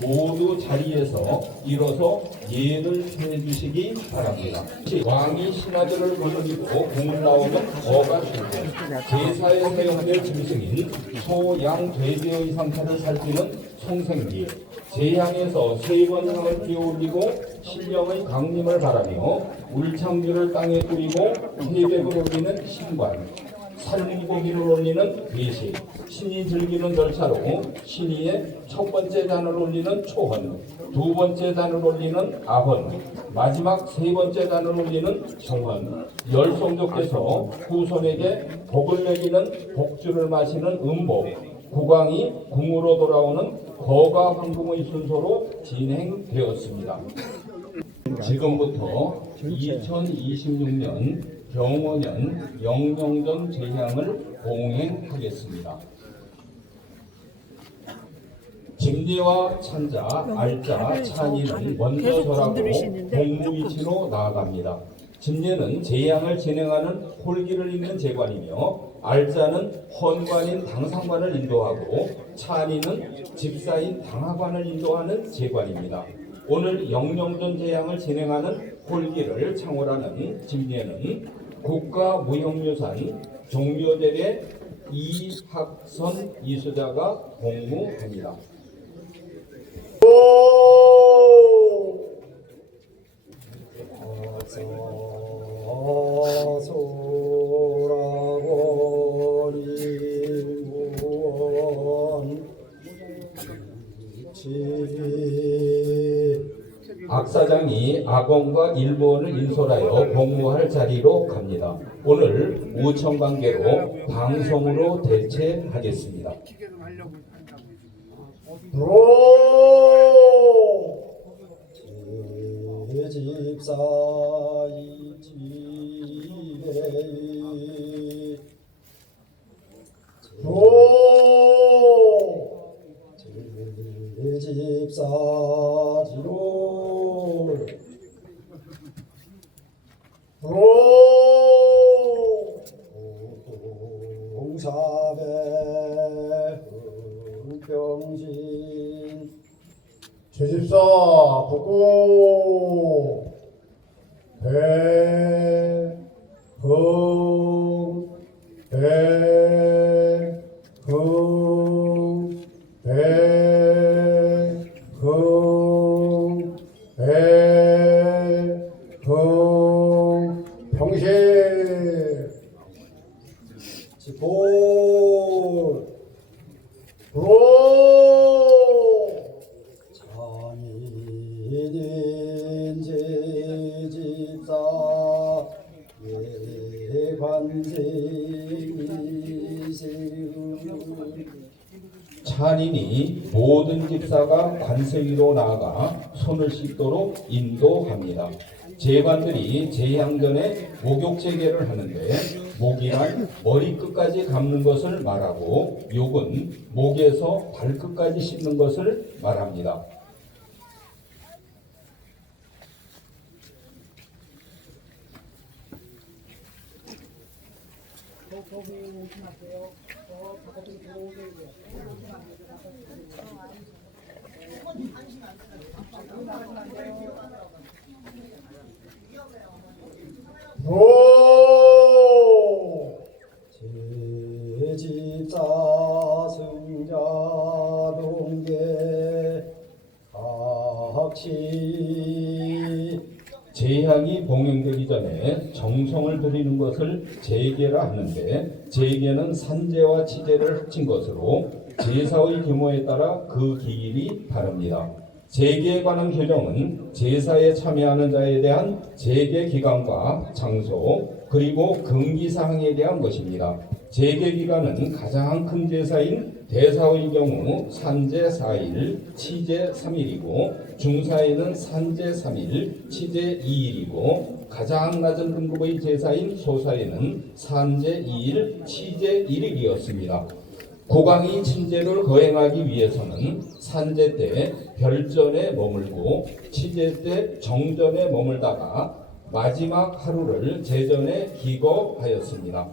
모두 자리에서 일어서 예를 해주시기 바랍니다. 왕이 신하들을 거느리고 공 나오면 거가 출고, 제사에 사용될 짐승인 소, 양, 돼지의 상태를 살피는 송생기, 제향에서 세 번 향을 피어올리고 신령의 강림을 바라며 울창주를 땅에 뿌리고 태백을 올리는 신관, 살고기를 올리는 괴식, 신이 즐기는 절차로 신이의 첫 번째 단을 올리는 초헌, 두 번째 단을 올리는 아헌, 마지막 세 번째 단을 올리는 정헌, 열 성도께서 후손에게 복을 매기는 복주를 마시는 음복, 국왕이 궁으로 돌아오는 거가 황궁의 순서로 진행되었습니다. 지금부터 2026년 병원년 영영전 제향을 봉행하겠습니다. 집례와 찬자, 알자, 찬이는 먼저 절하고 공무 위치로 나아갑니다. 집례는 제향을 진행하는 홀기를 잇는 제관이며 알자는 헌관인 당상관을 인도하고 찬이는 집사인 당하관을 인도하는 제관입니다. 오늘 영영전 제향을 진행하는 홀기를 창홀하는 집례는 국가무형유산 종려대례 이학선 이수자가 공무합니다. 악사장이 악원과 일본을 인솔하여 공무할 자리로 갑니다. 오늘 우천관계로 방송으로 대체하겠습니다. 집사이 집에 집사지로 공사배 흥평신 제집사 복고 배흥 배흥 배흥 배흥 평신 지골 불어 찬이된 제집사 찬인이 모든 집사가 관세 위로 나아가 손을 씻도록 인도합니다. 제관들이 제향전에 목욕제계를 하는데 목이란 머리끝까지 감는 것을 말하고 욕은 목에서 발끝까지 씻는 것을 말합니다. 제집사 승자 동계 각치 제향이 봉행되기 전에 정성을 드리는 것을 제계라 하는데 제계는 산제와 치제를 합친 것으로 제사의 규모에 따라 그 기일이 다릅니다. 제계에 관한 규정은 제사에 참여하는 자에 대한 제계 기간과 장소 그리고 금기사항에 대한 것입니다. 제계 기간은 가장 큰 제사인 대사의 경우 산제 4일, 치제 3일이고 중사에는 산제 3일, 치제 2일이고 가장 낮은 등급의 제사인 소사에는 산제 2일, 치제 1일이었습니다. 국왕이 친제를 거행하기 위해서는 산제 때 별전에 머물고 치제 때 정전에 머물다가 마지막 하루를 제전에 기거하였습니다.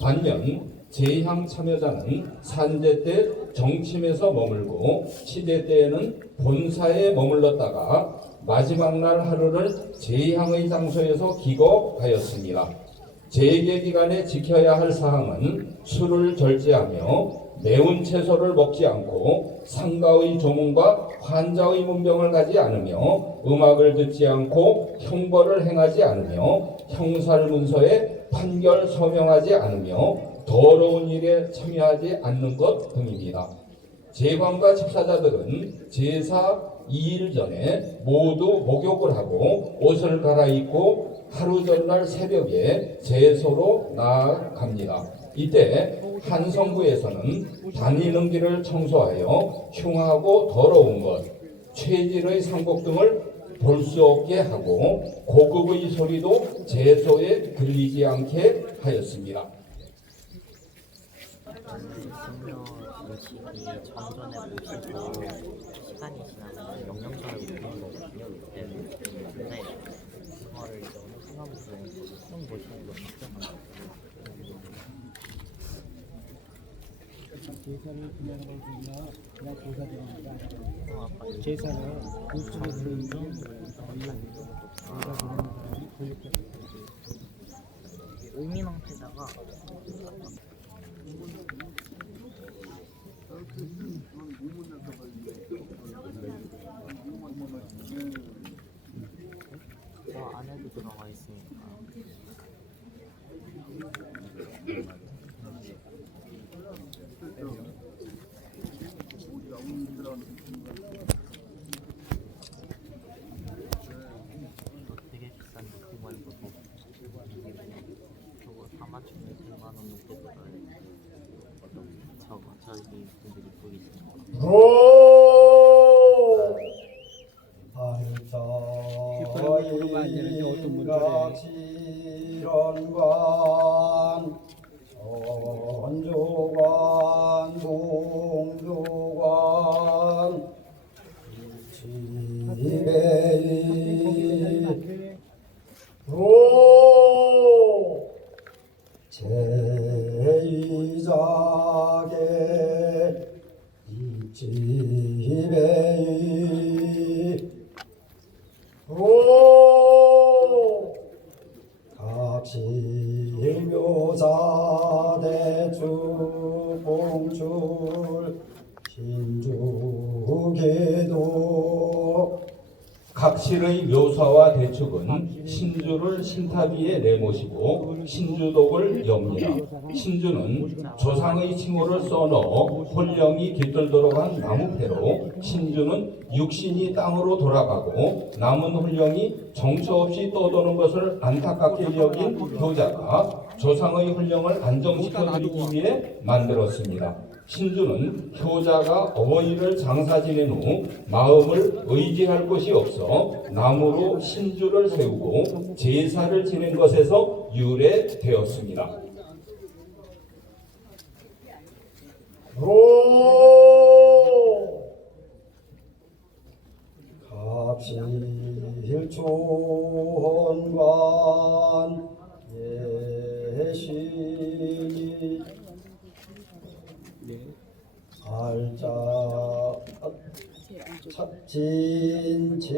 반면 제향 참여자는 산제 때 정침에서 머물고 치대 때에는 본사에 머물렀다가 마지막 날 하루를 제향의 장소에서 기거하였습니다. 재계 기간에 지켜야 할 사항은 술을 절제하며 매운 채소를 먹지 않고 상가의 조문과 환자의 문병을 가지 않으며 음악을 듣지 않고 형벌을 행하지 않으며 형살문서에 판결 서명하지 않으며 더러운 일에 참여하지 않는 것 등입니다. 제관과 집사자들은 제사 2일 전에 모두 목욕을 하고 옷을 갈아입고 하루 전날 새벽에 제소로 나아갑니다. 이때 한 성구에서는 다니는 길을 청소하여 흉하고 더러운 것, 체질의 상곡 등을 볼 수 없게 하고 고급의 소리도 제소에 들리지 않게 하였습니다. 분명 음식이 정전에 묻히고 시간이 지나면 영양가를 못 먹거든요. 그때는. 근데 그거를 이제 어느 순간부터 손 모시는 거 걱정하고 제사를 그냥 하거나 그냥 조사되는 게 아니라 제사는 그쪽에 들어있는 제사 드리는 사람이 교육해 의미망태다가 저 안에도 들어가 있으니까 이거 되게 비싼데 그거 말고 저거 다 맞추면 100만 원 넘게 들어야 돼. 저거 저기 분들이 보이시는 거. 발자인각지런관 전조관 봉조관 지배이 로 제이자게 이지배이 로 각실묘사 대주 공출 신주계도 각실의 묘사와 대축은 신주를 신탑 위에 내모시고 신주독을 엽니다. 신주는 조상의 칭호를 써넣어 혼령이 깃들도록 한 나무패로 신주는 육신이 땅으로 돌아가고 남은 혼령이 정처 없이 떠도는 것을 안타깝게 여긴 효자가 조상의 혼령을 안정시켜드리기 위해 만들었습니다. 신주는 효자가 어머니를 장사 지낸 후 마음을 의지할 곳이 없어 나무로 신주를 세우고 제사를 지낸 것에서 유래되었습니다. 갑실초원관 예시 알자 진칠실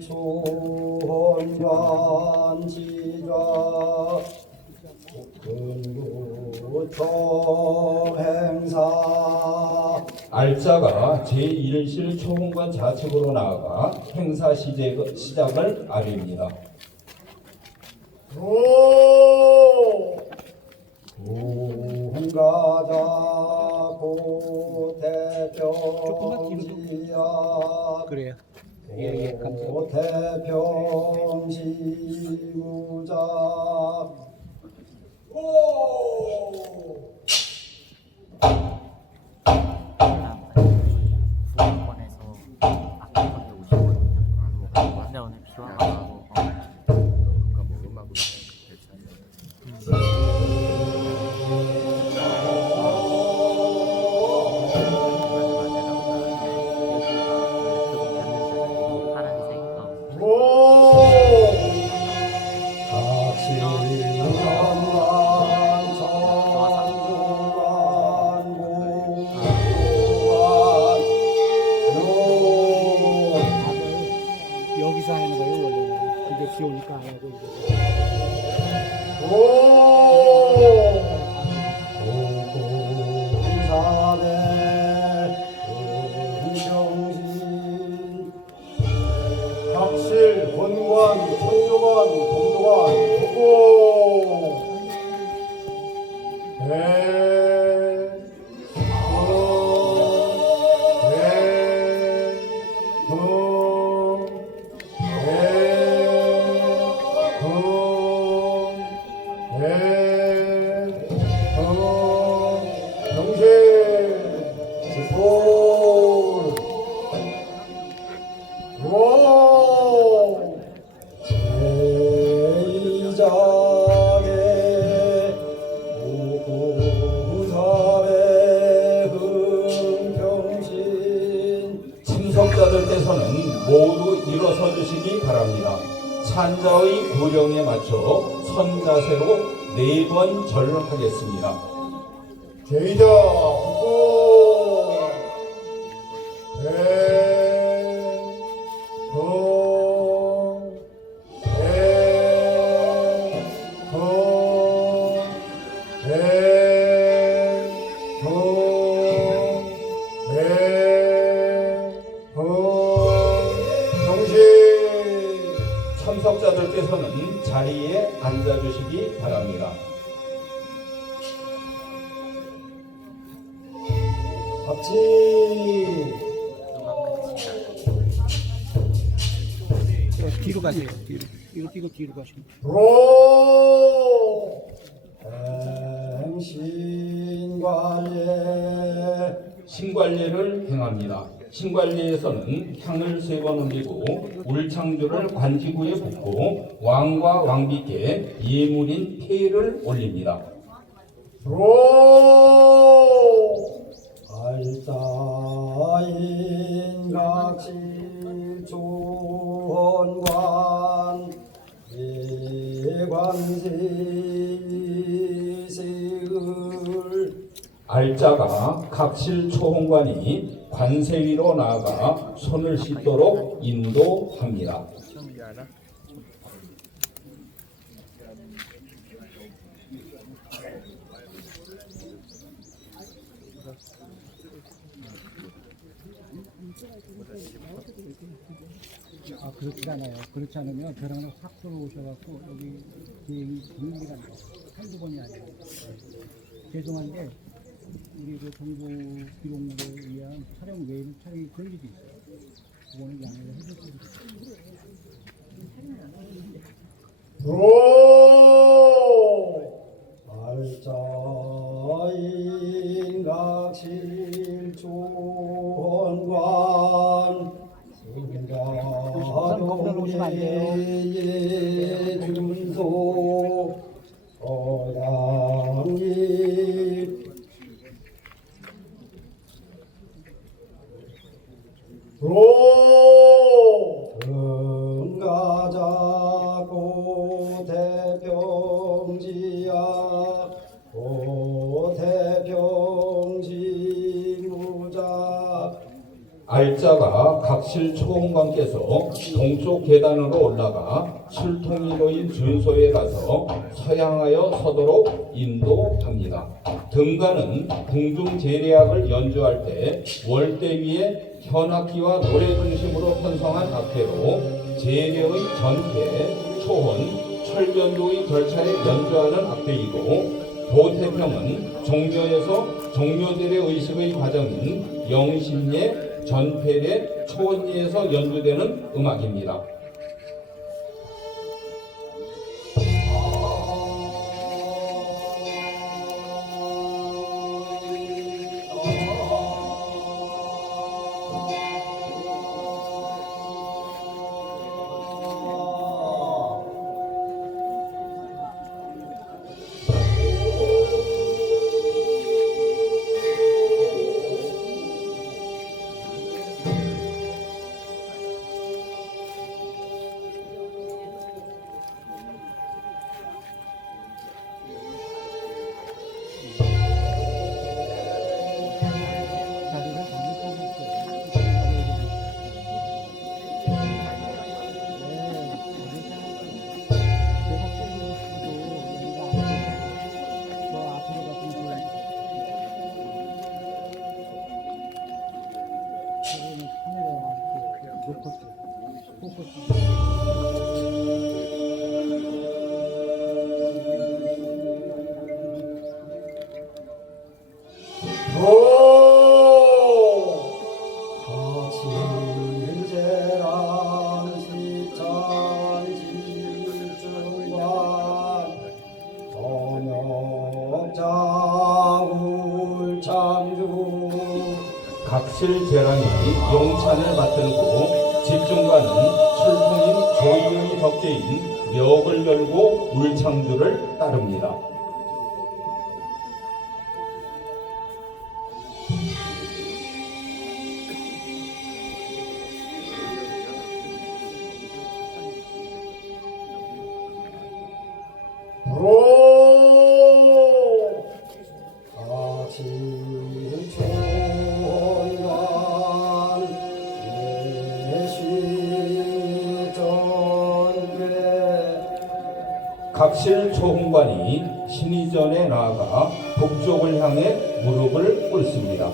초원관지자 근구청행사 알자가 제1실 초원관 좌측으로 나아가 행사 시작을 알립니다. 군가자 고태평지야 그래요. 고태평지무자 구원권에서 아픈 건데 오시거든요. 근데 오늘 비 와가지고 각실연관 참석자들께서는 모두 일어서 주시기 바랍니다. 찬자의 구령에 맞춰 선자세로 4번 절을 하겠습니다. 제이다 고 참석자들께서는 자리에 앉아주시기 바랍니다. 박치 뒤로 가세요. 뒤로. 이거 뛰고 뒤로 가시면. 로 행신관례 신관례를 행합니다. 신관례에서는 향을 3번 올리고 울창주를 관지구에 붓고 왕과 왕비께 예물인 폐를 올립니다. 로 알다인 각실조원관 예관세세을 알자가 각실초홍관이 관세 위로 나아가 손을 씻도록 인도합니다. 그렇지 않아요. 그렇지 않으면 벼랑으로 확 들어오셔갖고 여기 비행이 분위기가 한두 번이 아니에요. 죄송한데 우리 그 정보 기록물에 의한 촬영 외에는 촬영이 그럴 일이 있어요. 그거는 양해를 해주세요. 알자인 각실조원관 승가동계의 준소 어양리 금가자 고태평지야 고태평지무자 알자가 각실초홍관께서 동쪽 계단으로 올라가 술통이로인 준소에 가서 서양하여 서도록 인도합니다. 등가는 궁중제례악을 연주할 때 월대 위에 현악기와 노래 중심으로 편성한 악대로 제례의 전패, 초혼, 철변도의 절차에 연주하는 악대이고 도태평은 종묘에서 종묘제례 의식의 과정인 영신예, 전패례, 초혼예에서 연주되는 음악입니다. 각실재랑이 용찬을 받들고 집중관은 술통인 조이의 덕계인 멱을 열고 울창주를 따릅니다. 갑실초홍관이 신의전에 나아가 북쪽을 향해 무릎을 꿇습니다.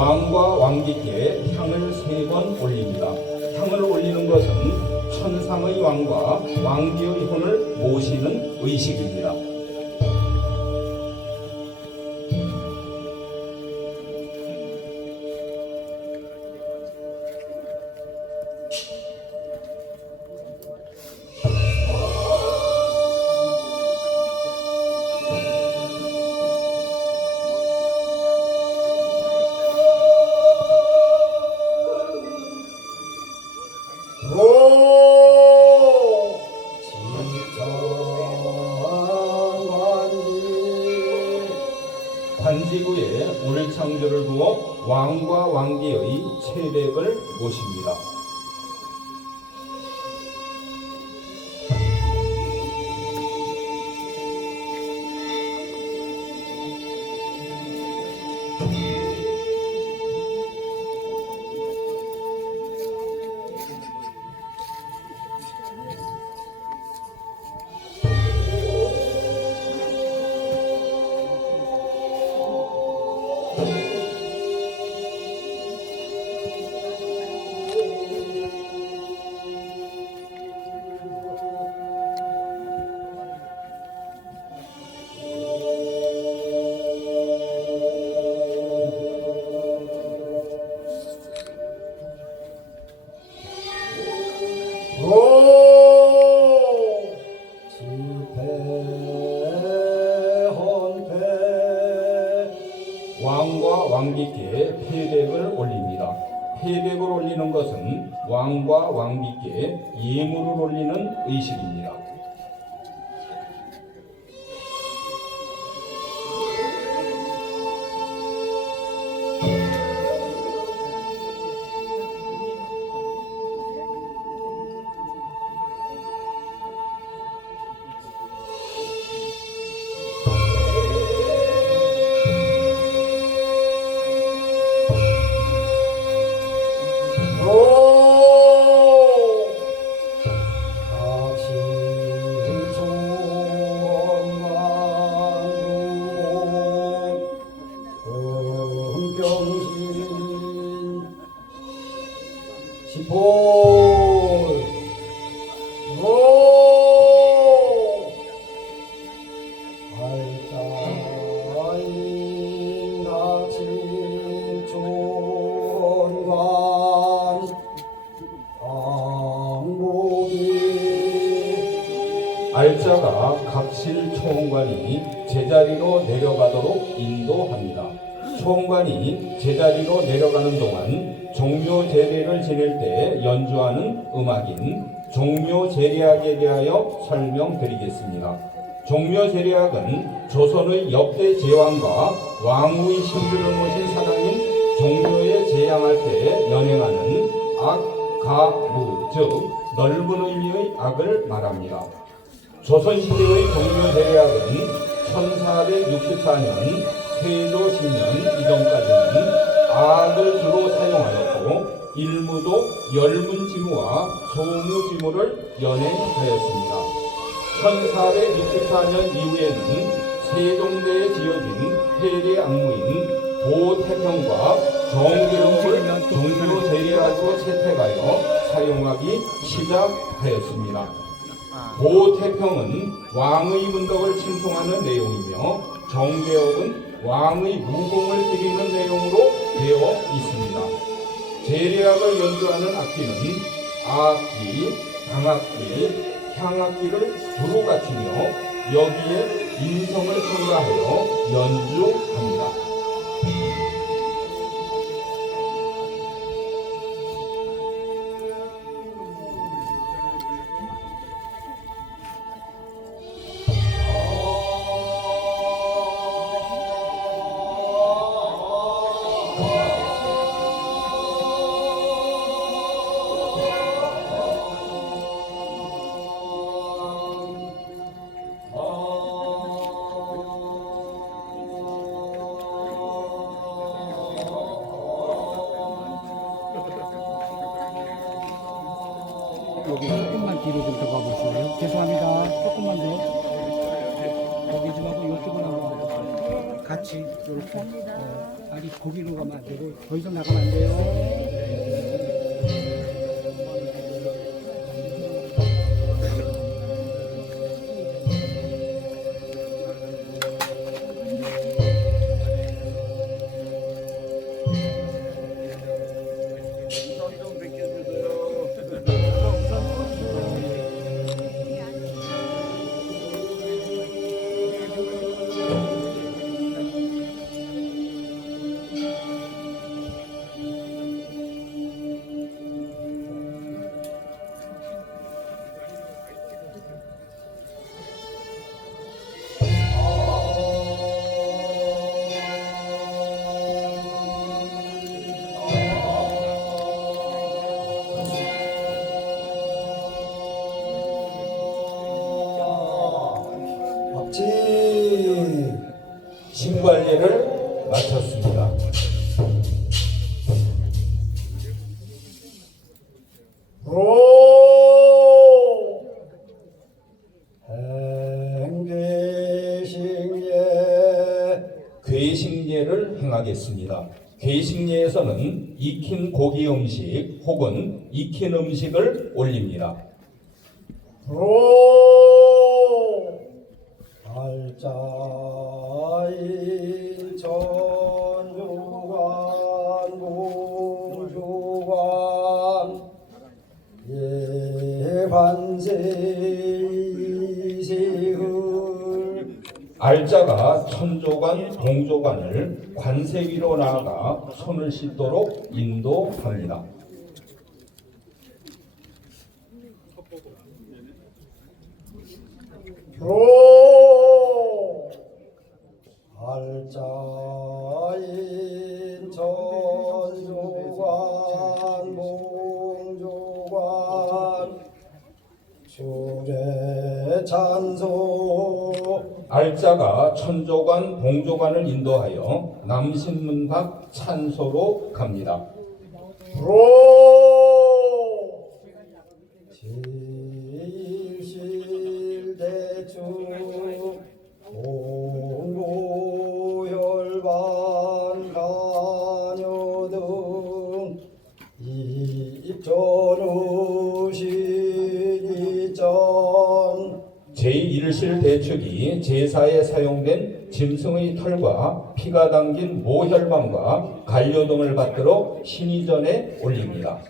왕과 왕비께 향을 3번 올립니다. 향을 올리는 것은 천상의 왕과 왕비의 혼을 모시는 의식입니다. 관지구에 울창조를 두어 왕과 왕비의 체백을 모십니다. 왕과 왕비께 패백을 올립니다. 패백을 올리는 것은 왕과 왕비께 예물을 올리는 의식입니다. 알자가 갑실초홍관이 제자리로 내려가도록 인도합니다. 초홍관이 제자리로 내려가는 동안 종묘제례를 지낼 때 연주하는 음악인 종묘제례악에 대하여 설명드리겠습니다. 종묘제례악은 조선의 역대 제왕과 왕후의 신들을 모신 사당인 종묘에 제향할 때 연행하는 악, 가, 무, 즉 넓은 의미의 악을 말합니다. 조선시대의 종묘제례악은 1464년 세조 10년 이전까지는 악을 주로 사용하였고 일무도 열문지무와 소무지무를 연행하였습니다. 1464년 이후에는 세종대에 지어진 폐례 악무인 도태평과 정기름을 종묘제례악으로 채택하여 사용하기 시작하였습니다. 도태평은 왕의 문덕을 칭송하는 내용이며 정대업은 왕의 무공을 드리는 내용으로 되어 있습니다. 제례악을 연주하는 악기는 악기, 당악기, 향악기를 주로 갖추며 여기에 인성을 첨가하여 연주합니다. 같이 이렇게 아직 거기로 가면 안 되고 더 이상 나가면 안 돼요. 박지 신관례를 마쳤습니다. 로 행계식예 괴식례를 행하겠습니다. 괴식례에서는 익힌 고기 음식 혹은 익힌 음식을 올립니다. 로 알짜인 전주관 공주관 예관세이시을 알자가 천조관, 공조관을 관세 위로 나아가 손을 씻도록 인도합니다. 로 알짜인 전조관 공조관 주례 찬소 알자가 천조관, 봉조관을 인도하여 남신문 밖 찬소로 갑니다. 로 질실대충 공고혈반 간여등 입전우신이전 제1실 대축이 제사에 사용된 짐승의 털과 피가 담긴 모혈방과 간료 등을 받들어 신이전에 올립니다.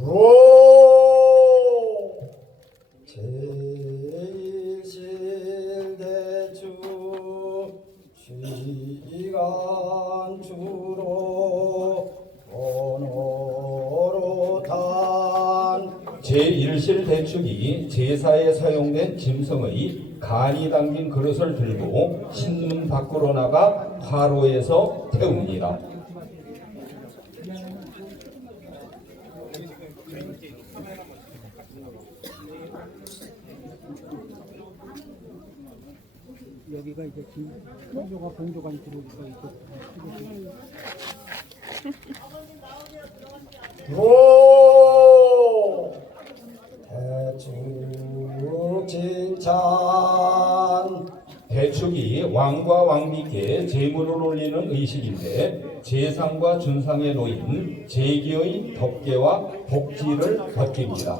로 제일실대주 시간 주로 번호로 탄 제1실 대축이 제사에 사용된 짐승의 간이 담긴 그릇을 들고 신문 밖으로 나가 화로에서 태웁니다. 여기가 이제 천조가 공조관이 들어오니까 이쪽 로 대축 칭찬 대축이 왕과 왕비께 제물을 올리는 의식인데 제상과 준상에 놓인 제기의 덮개와 복지를 벗깁니다.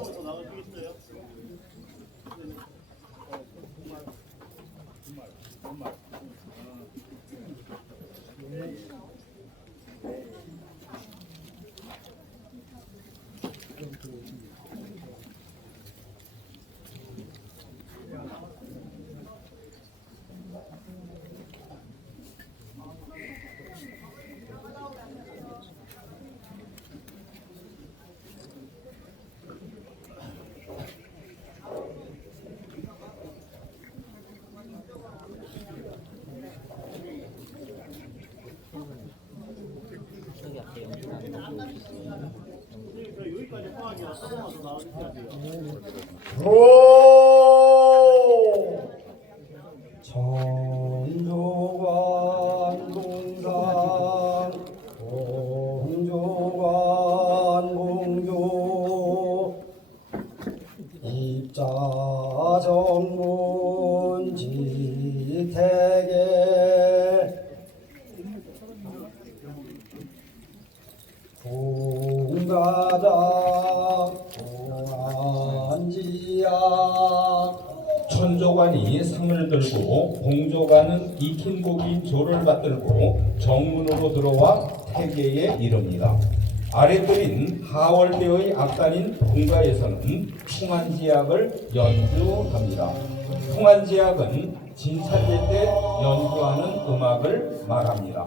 저기 앞에 연주하는 로 천조관 공상 공조관 공조 가자 보안지야. 천조관이 상을 들고 공조관은 익힌 고기인 조를 받들고 정문으로 들어와 태계에 이릅니다. 아래들인 하월대의 악단인 분가에서는 풍안지약을 연주합니다. 풍안지약은 진찰제 때 연주하는 음악을 말합니다.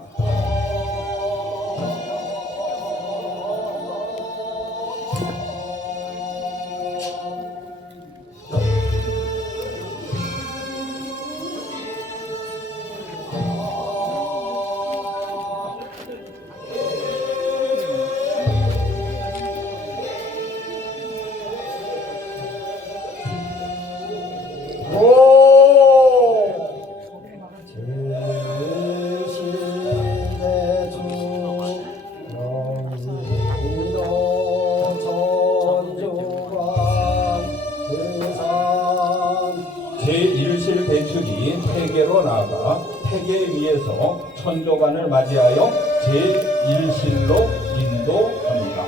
제1실 대축이 태계로 나아가 태계 위에서 천조관을 맞이하여 제1실로 인도합니다.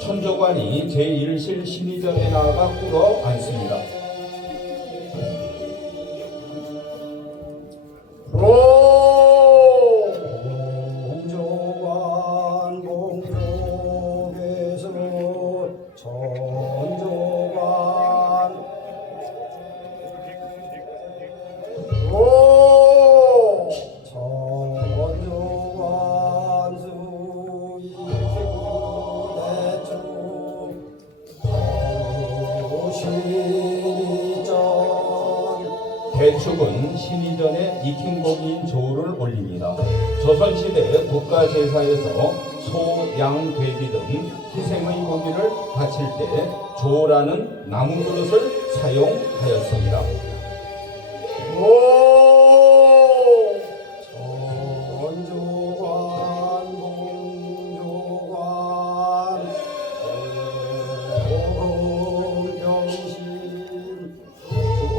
천조관이 제1실 신의전에 나아가 꿇어 앉습니다. 공조관 공조계수 천조관 천조관 대축은 신의전에 익힌 고기인 조를 올립니다. 조선시대 국가제사에서 소, 양, 돼지 등 희생의 고기를 바칠 때 조라는 나무 그릇을 사용하였습니다. 천조관 공조관 병신 발자인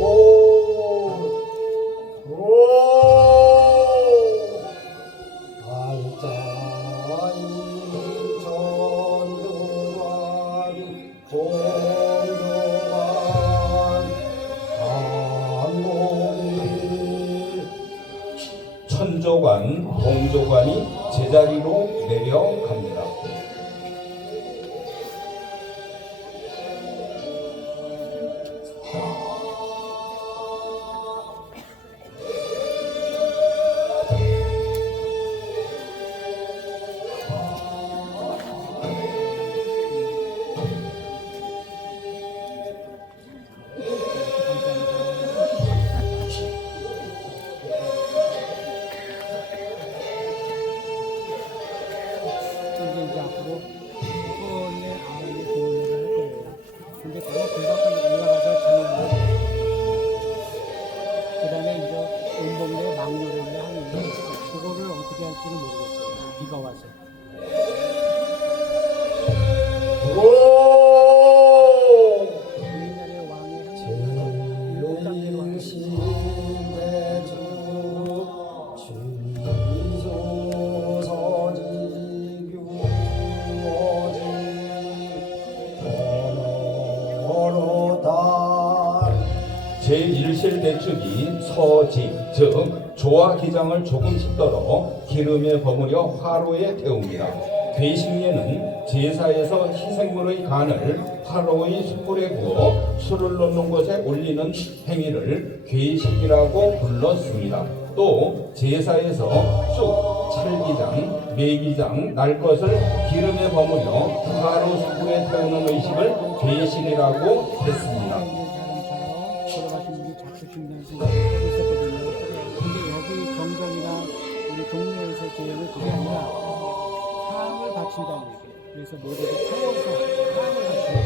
천조관 공조관 안목이 천조관, 공조관이 제자리로 내려갑니다. 이제 앞으로 수원의 아이의 공연을 할 거예요. 근데 그거 금방 올라가서 자는데 그 다음에 이제 은봉대 막노래를 하는데 그거를 어떻게 할지는 모르겠어요. 비가 와서. 우리나라의 왕이 항상 옥상대로 하는 제1실 대축이 서직, 즉 조와 기장을 조금씩 떨어 기름에 버무려 화로에 태웁니다. 괴식례는 제사에서 희생물의 간을 화로의 숯불에 구워 술을 넣는 곳에 올리는 행위를 괴식이라고 불렀습니다. 또 제사에서 쑥, 찰기장, 매기장, 날 것을 기름에 버무려 화로 숯불에 태우는 의식을 괴식이라고 했습니다. 돌아가신 분이 잡수신다는 생각을 하고 있었거든요. 근데 여기 정정이나 우리 동네에서 제형은 그게 아니라 향을 바친다는 얘기예요. 그래서 모두가 태워서 향을 바치는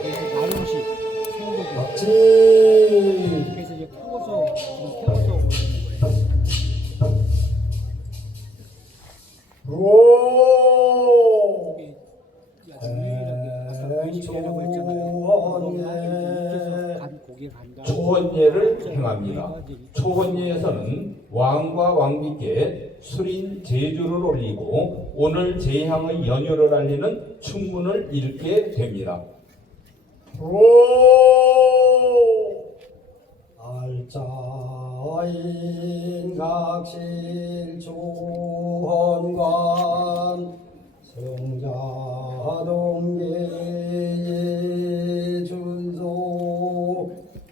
그래서 나름식 생고기 박지 그래서 이제 태워서 지금 태워서 올리는 거예요. 로 이게 아주 유일하게 아까 배식이라고 했잖아요. 육에서 간 고기 간다. 초혼예를 행합니다. 초혼예에서는 왕과 왕비께 술인 제주를 올리고 오늘 제향의 연휴를 알리는 충문을 읽게 됩니다. 로 알짜인 각실 조헌관 성자동계의 준소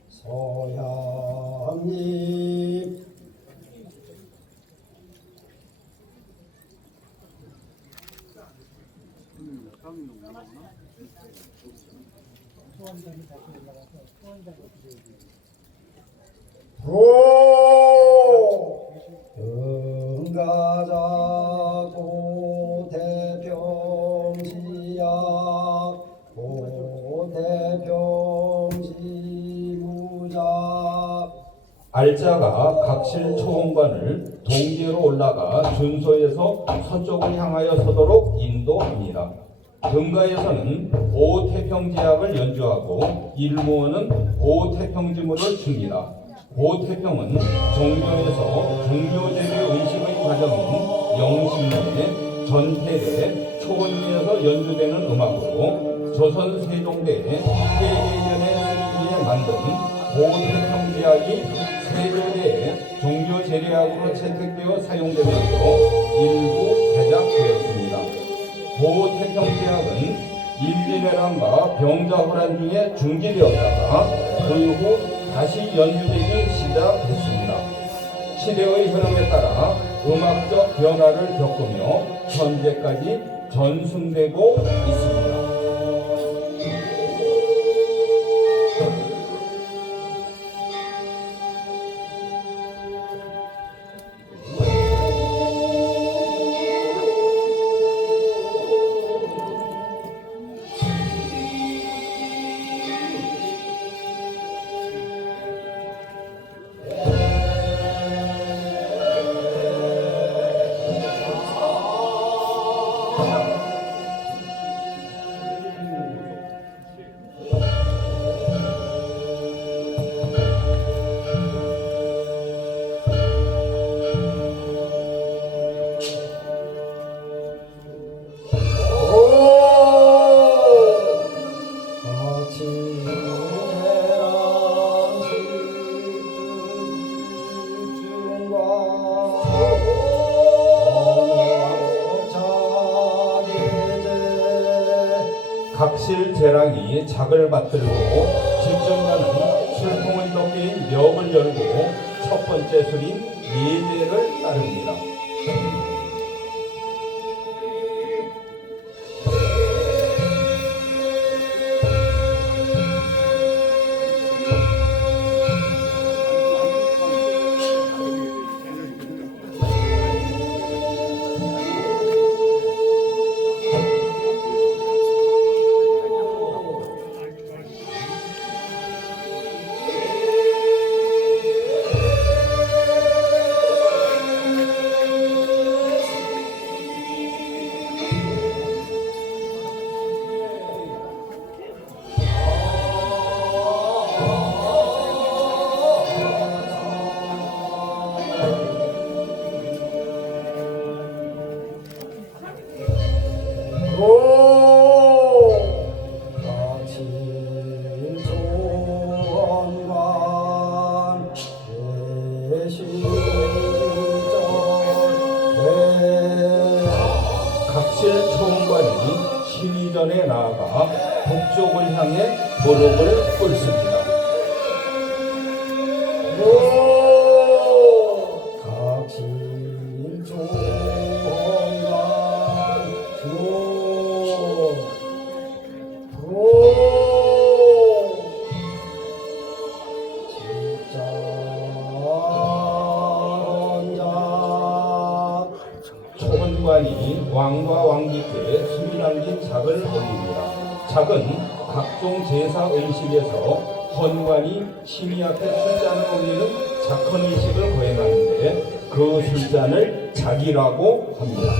서양님 로 응가자 고대평시야 고대평시무자 알자가 각실 초원관을 동계로 올라가 준소에서 서쪽을 향하여 서도록 인도합니다. 금가에서는 오태평제약을 연주하고 일무어는 오태평지물을 줍니다. 오태평은 종교에서 종교제의 의식의 과정인 영신례, 전태례, 초원리에서 연주되는 음악으로 조선 세종대 폐계년의 승기에 만든 오태평제약이 세조대의 종교제례악으로 채택되어 사용되면서 일부 개작되었습니다. 오태평제약은 일비내란과 병자호란 중에 중지되었다가 그 후 다시 연주되기 시작했습니다. 시대의 흐름에 따라 음악적 변화를 겪으며 현재까지 전승되고 있습니다. 각실 재랑이 작을 받들고 집정가는 술통의 덮개인 멱을 열고 첫 번째 술인 예제를 따릅니다. 각실 총관이 신의전에 나아가 북쪽을 향해 도록을 꿇습니다. 초원관이 왕과 왕비께 숨이 남긴 작을 올립니다. 작은 각종 제사 의식에서 헌관이 신이 앞에 술잔을 올리는 작헌 의식을 거행하는데 그 술잔을 작이라고 합니다.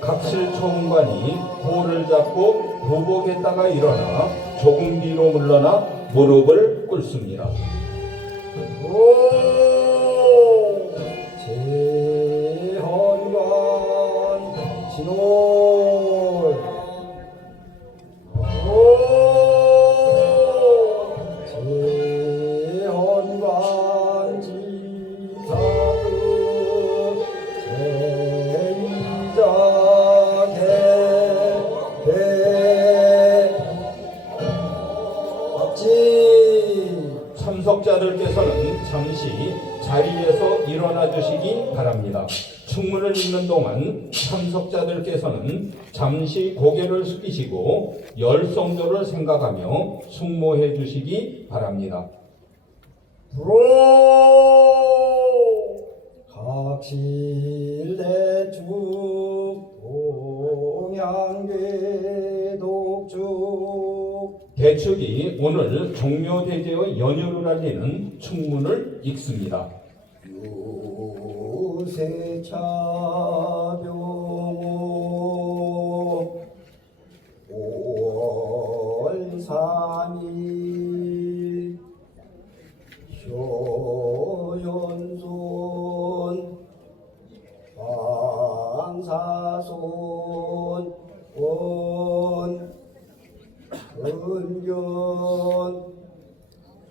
각실총관이 고를 잡고 보복했다가 일어나 조금 뒤로 물러나 무릎을 꿇습니다. 제헌관 진홀 제헌관 지사의 제2자 참석자들께서는 잠시 자리에서 일어나 주시기 바랍니다. 충문을 읽는 동안 참석자들께서는 잠시 고개를 숙이시고 열성조를 생각하며 숙모해 주시기 바랍니다. 각실대축 동양계 독축 대축이 오늘 종묘대제의 연휴를 알리는 충문을 읽습니다. 유세차병호 5월 3일 효연손 방사손 은견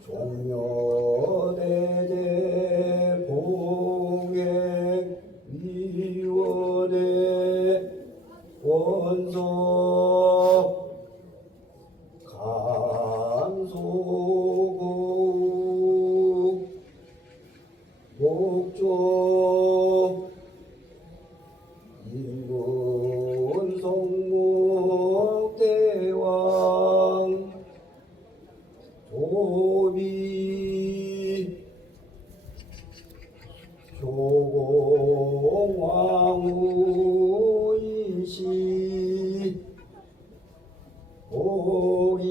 종묘대제 봉행위원회 원서 감소국 목조 인문 성목대왕 조비 효공왕후이시 보기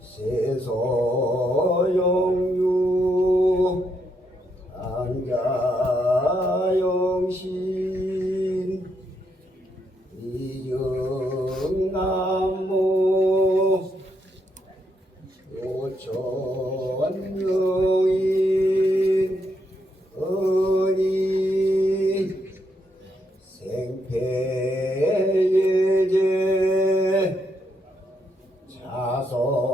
세서영유 안가영신 이영남무 요천유인 은희 생패예제 자성서품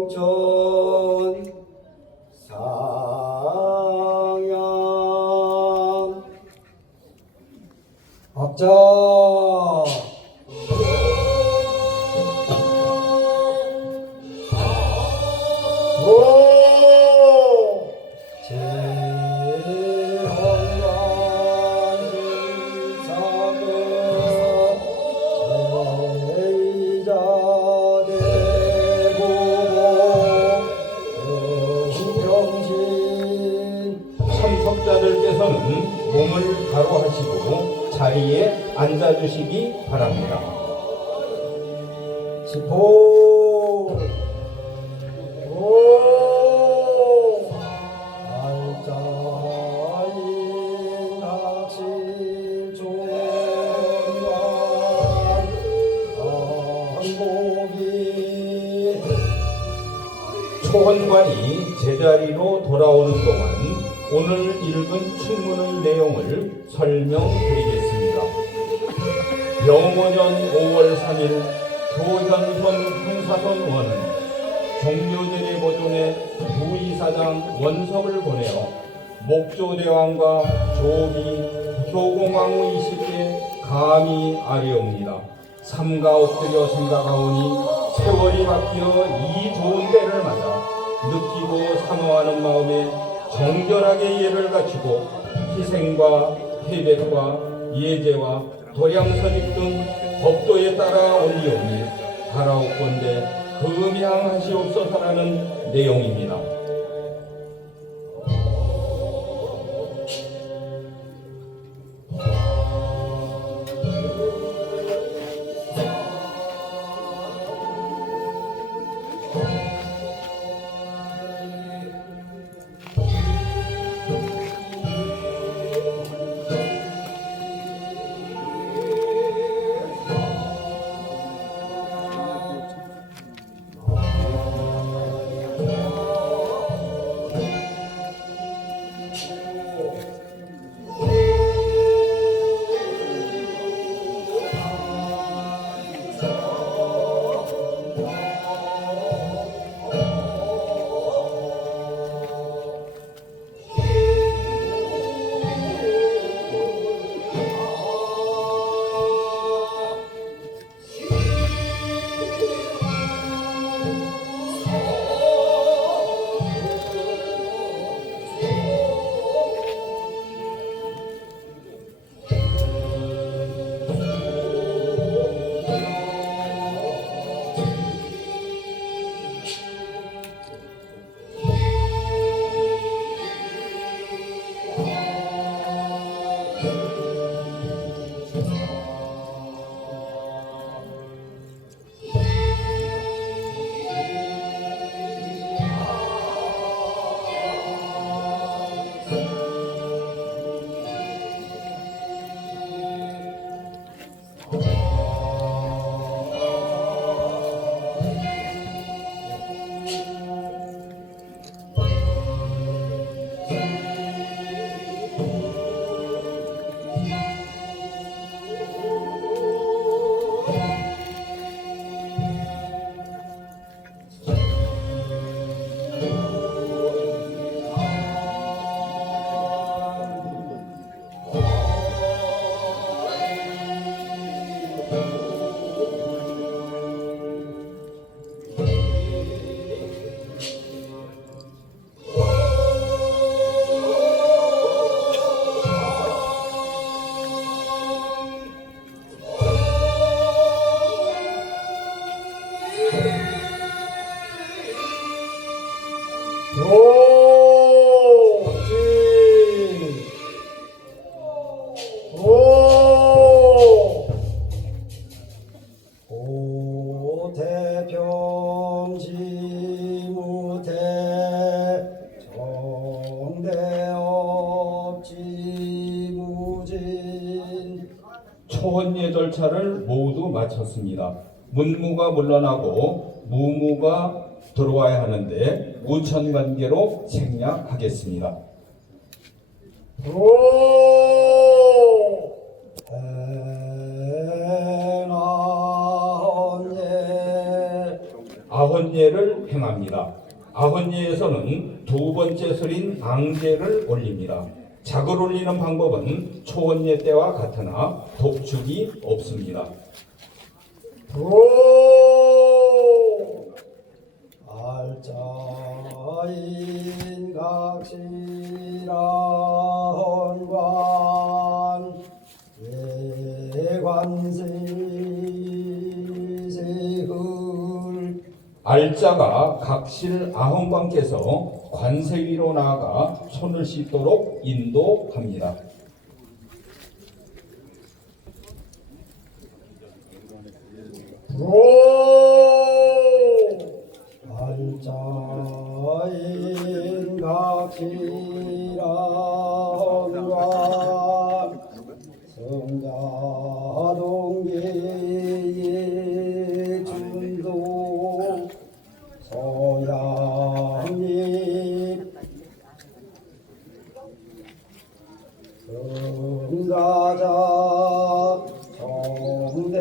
식진명천 상양 박자 오 참석자들께서는 몸을 바로 하시고 자리에 앉아주시기 바랍니다. 지포 오 알짜인 학실 종관 한복이 초원관이 제자리로 돌아오는 동안 오늘 읽은 충문의 내용을 설명드리겠습니다. 병오년 5월 3일 교현선 흥사선 원은 종묘제리 보존의 부이사장 원석을 보내어 목조대왕과 조비, 효공왕후 20대 감히 아뢰옵니다. 삼가 엎드려 생각하오니 세월이 바뀌어 이 좋은 때를 맞아 느끼고 사모하는 마음에 정결하게 예를 갖추고 희생과 회백과 예제와 도량서직 등 법도에 따라 올리오니 바라옵건대 금양하시옵소서라는 내용입니다. 초헌예 절차를 모두 마쳤습니다. 문무가 물러나고 무무가 들어와야 하는데 우천관계로 생략하겠습니다. 아헌예를 행합니다. 아헌예에서는 두 번째 설인 앙제를 올립니다. 작을 올리는 방법은 초헌예 때와 같으나 독축이 없습니다. 알짜인 각시라헌관 예관세세글 알자가 각실 아흥광께서 관세 위로 나아가 손을 씻도록 인도합니다. 알자인 각실아흥광 성자동계의 준도 서양립 성가자 정대업지야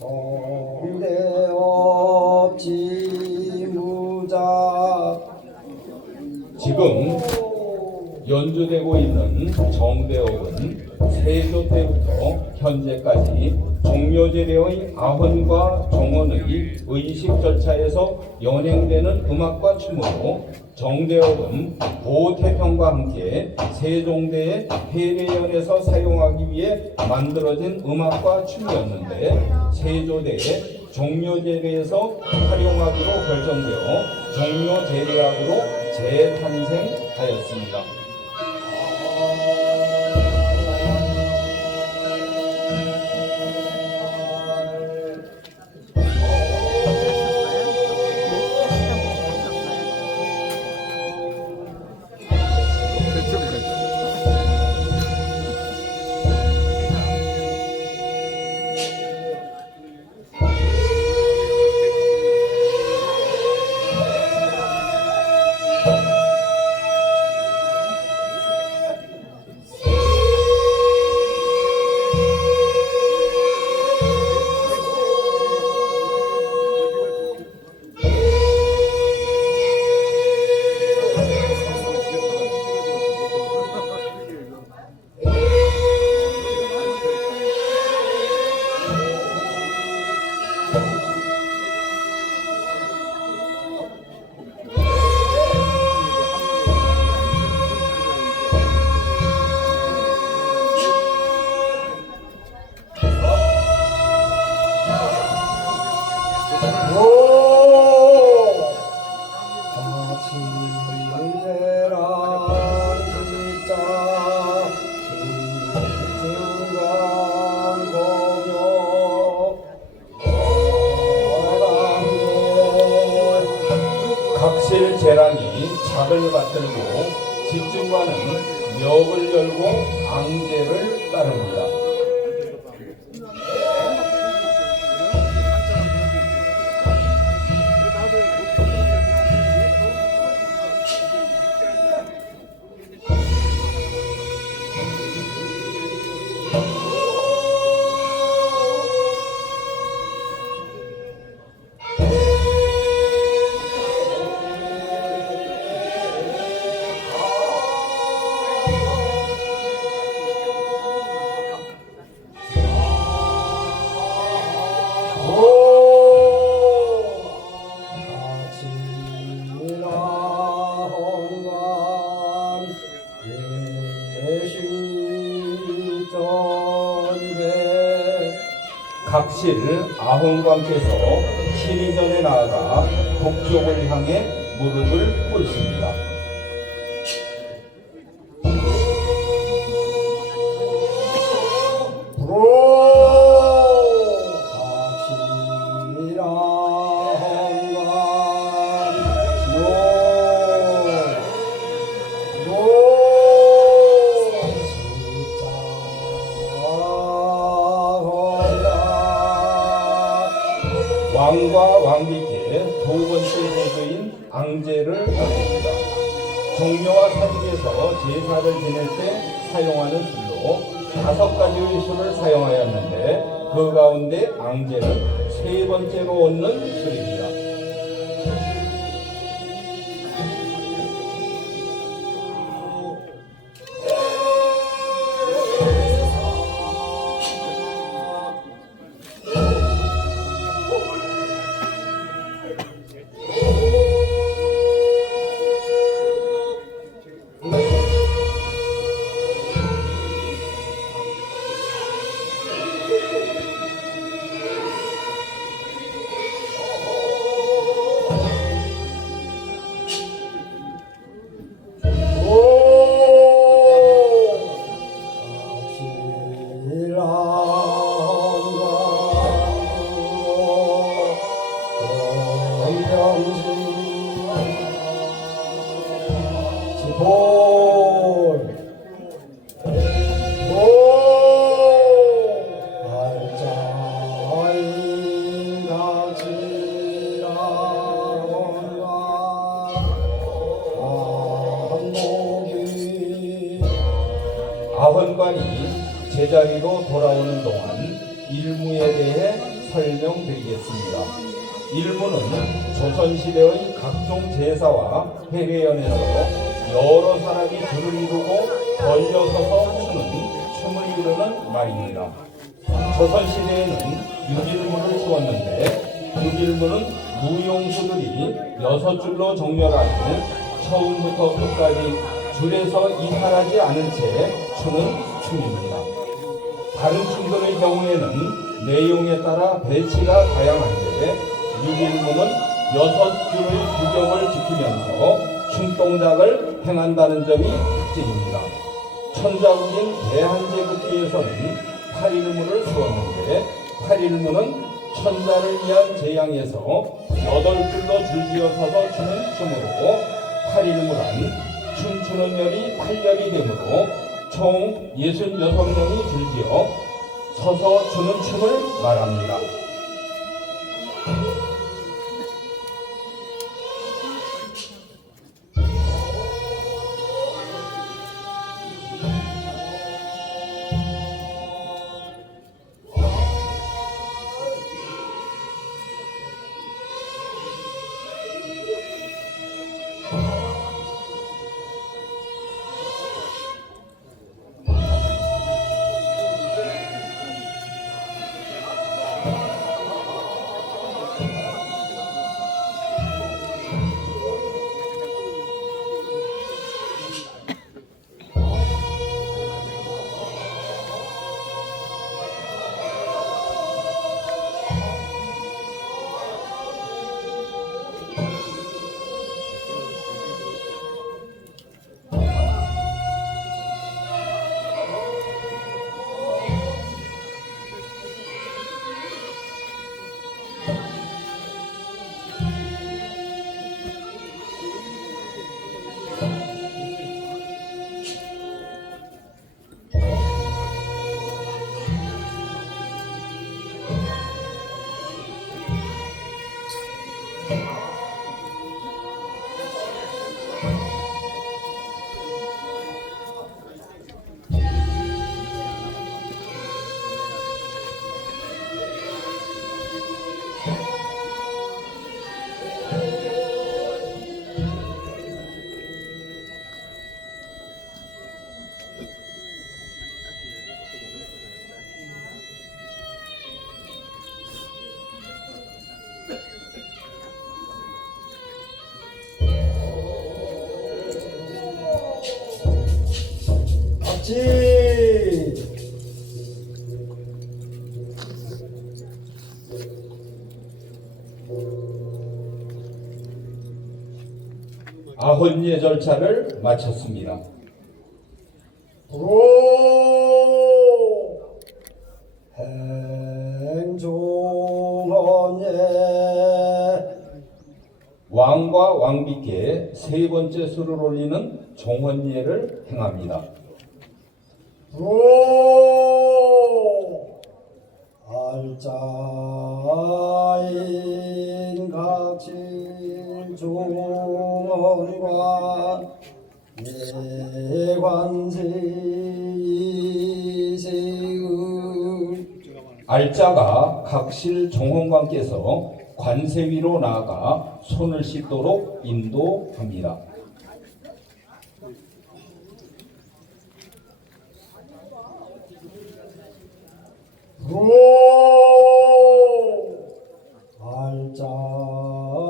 정대업지무자. 지금 연주되고 있는 정대업은 세조 때부터 현재까지 종묘제례의 아헌과 종언의 의식 절차에서 연행되는 음악과 춤으로 정대업은 보태평과 함께 세종대의 해례연에서 사용하기 위해 만들어진 음악과 춤이었는데 세조대의 종묘제례에서 활용하기로 결정되어 종묘제례악으로 재탄생하였습니다. 각실 재랑이 작을 받들고 집중과는 멱을 열고 앙제를 따릅니다. 각실 아흥광께서 신의전에 나아가 북쪽을 향해 무릎을 꿇습니다. 왕과 왕비께 두 번째 제도인 앙제를 드립니다. 종묘와 사직에서 제사를 지낼 때 사용하는 술로 5가지의 술을 사용하였는데 그 가운데 앙제는 세 번째로 얻는 술입니다. 지볼 아헌관이 제자리로 돌아오는 동안 일무에 대해 설명드리겠습니다. 일무는 조선시대의 각종 제사와 해례연에서 여러 사람이 줄을 이루고 걸려서서 추는 춤을 이루는 말입니다. 조선시대에는 6일무를 추었는데 6일무는 무용수들이 6줄로 정렬하는 처음부터 끝까지 줄에서 이탈하지 않은 채 추는 춤입니다. 다른 춤들의 경우에는 내용에 따라 배치가 다양한데 6일무는 6줄의 규격을 지키면서 춤 동작을 행한다는 점이 특징입니다. 천자국인 대한제국기에서는 8일무를 추었는데 8일무는 천자를 위한 제양에서 8줄로 줄지어 서서 추는 춤으로 8일무란 춤추는 열이 8열이 되므로 총 66명이 줄지어 서서 추는 춤을 말합니다. 박지 아헌예 절차를 마쳤습니다. 불어 행종헌예 왕과 왕비께 세 번째 술을 올리는 종헌예를 행합니다. 불어 알자인 각질 종헌관 예관세이세의 알자가 각실 종헌관께서 관세 위로 나아가 손을 씻도록 인도합니다.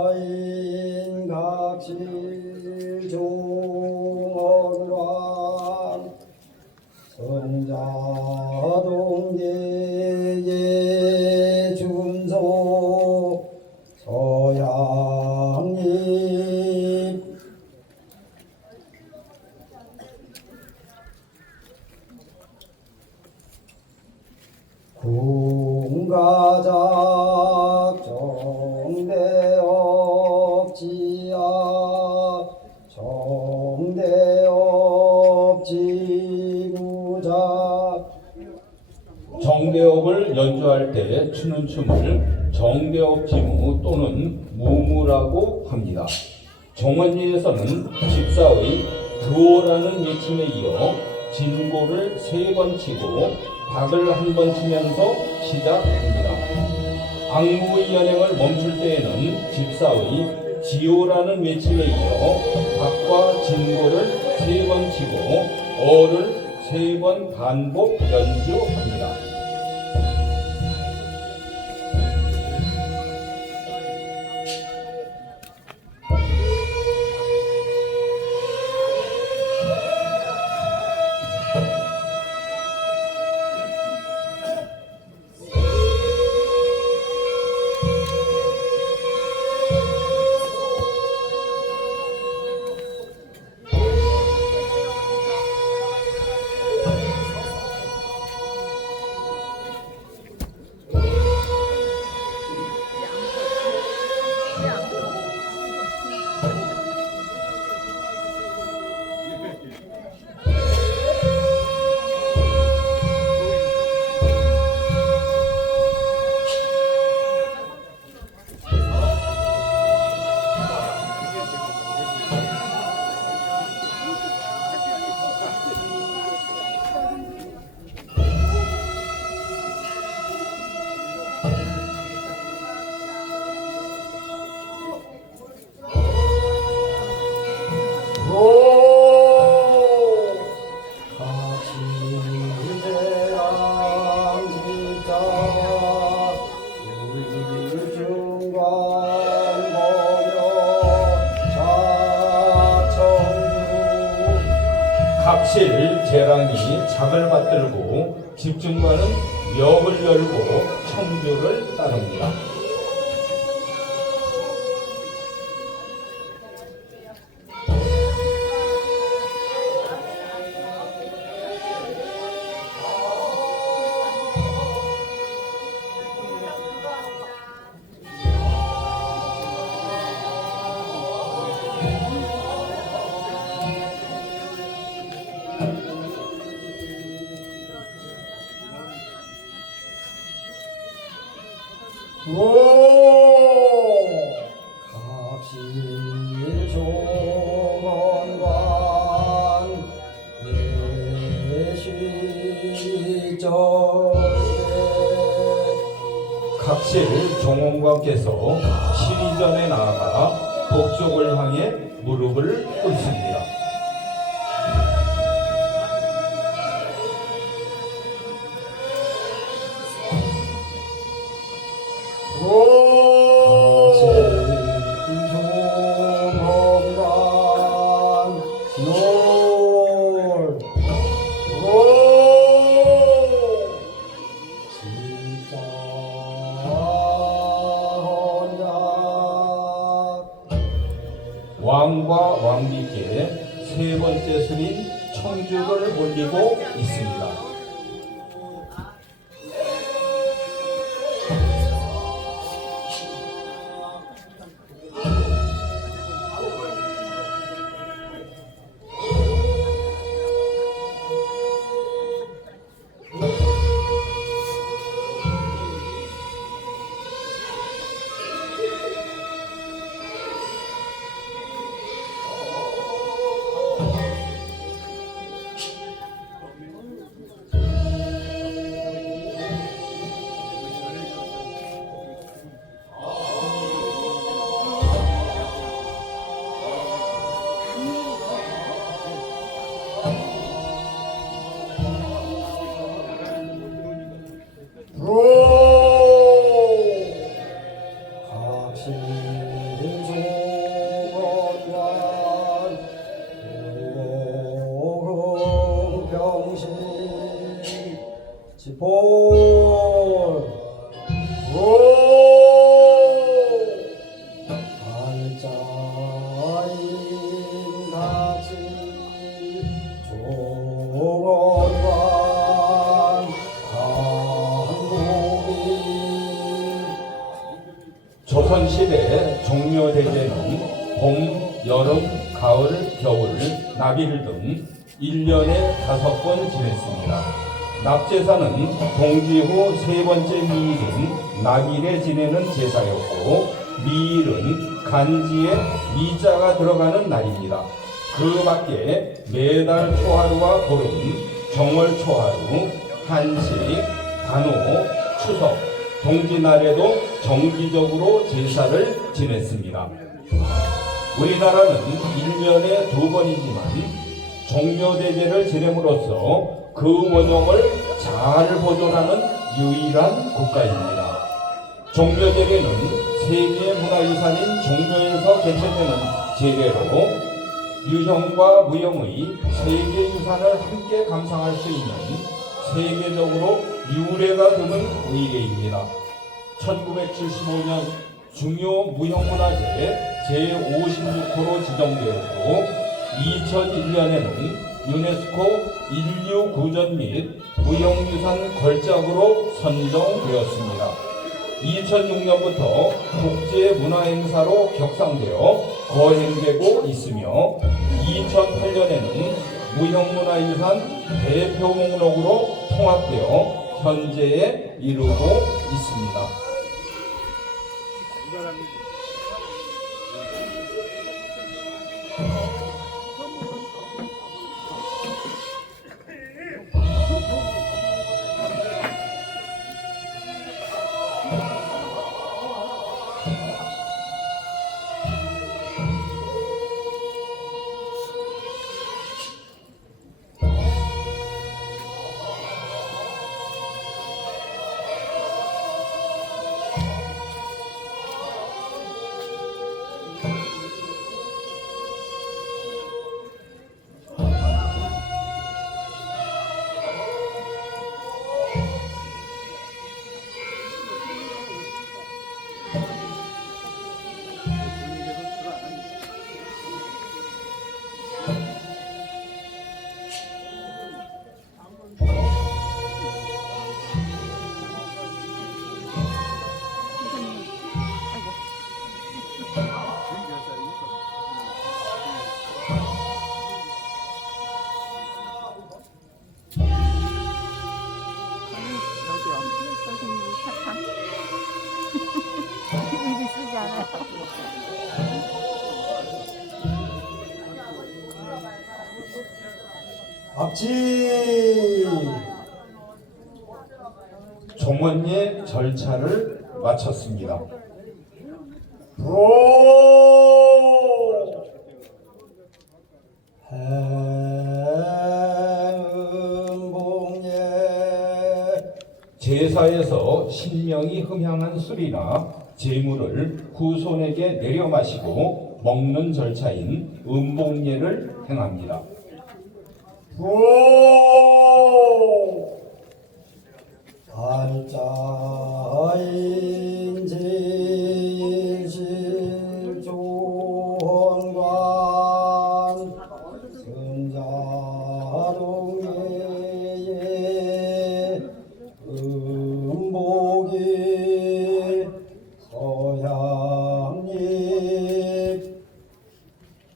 알자인 각질 종헌관 성자동계의 준소 서양립 공가작 정대업 일할 때 추는 춤을 정대업지무 또는 무무라고 합니다. 정원리에서는 집사의 드오라는 외침에 이어 진고를 3번 치고 박을 1번 치면서 시작합니다. 악무의 연행을 멈출 때에는 집사의 지오라는 외침에 이어 박과 진고를 3번 치고 어를 3번 반복 연주합니다. 갑실 재랑이 작을 받들고 집중가는 멱을 열고 청주를 따릅니다. 갑실 종원관 내시정에 갑실 종원관께서 시리전에 나아가 북쪽을 향해 무릎을 꿇습니다. 왕과 왕비께 3번째 스님 청주를 올리고 있습니다. 조선시대 종묘대제는 봄, 여름, 가을, 겨울, 나비를 등 1년에 5번 지냈습니다. 납제사는 동지 후 세 번째 미일인 낙일에 지내는 제사였고, 미일은 간지에 미자가 들어가는 날입니다. 그 밖에 매달 초하루와 보름, 정월 초하루, 한식, 단오, 추석, 동지날에도 정기적으로 제사를 지냈습니다. 우리나라는 1년에 2번이지만 종묘대제를 지냄으로써 그 원형을 잘 보존하는 유일한 국가입니다. 종묘제례는 세계문화유산인 종묘에서 개최되는 제례로 유형과 무형의 세계유산을 함께 감상할 수 있는 세계적으로 유래가 드문 의례입니다. 1975년 중요 무형문화재 제56호로 지정되었고 2001년에는 유네스코 인류구전 및 무형유산 걸작으로 선정되었습니다. 2006년부터 국제문화행사로 격상되어 거행되고 있으며 2008년에는 무형문화유산 대표 목록으로 통합되어 현재에 이르고 있습니다. 앞지 종원예 절차를 마쳤습니다. 행음봉예 제사에서 신명이 흠향한 술이나 제물을 후손에게 내려 마시고 먹는 절차인 음봉예를 행합니다. 달자인지일조원관 승자동예의 음복이 서양립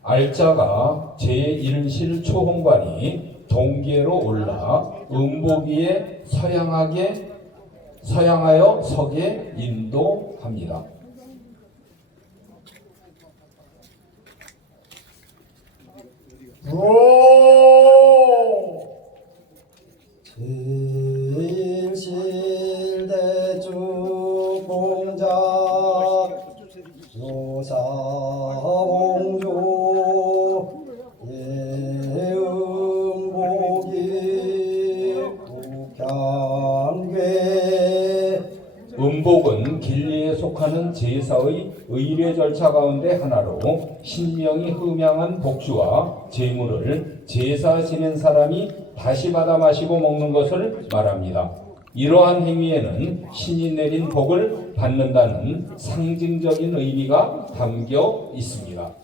알자가 제1실 초홍관이 동계로 올라 음보기에 서양하여 서게 인도합니다. 제일실대주 공자 요사공조 예음복이 국향괴 음복은 길리에 속하는 제사의 의례 절차 가운데 하나로 신명이 흠양한 복주와 제물을 제사 지낸 사람이 다시 받아 마시고 먹는 것을 말합니다. 이러한 행위에는 신이 내린 복을 받는다는 상징적인 의미가 담겨 있습니다.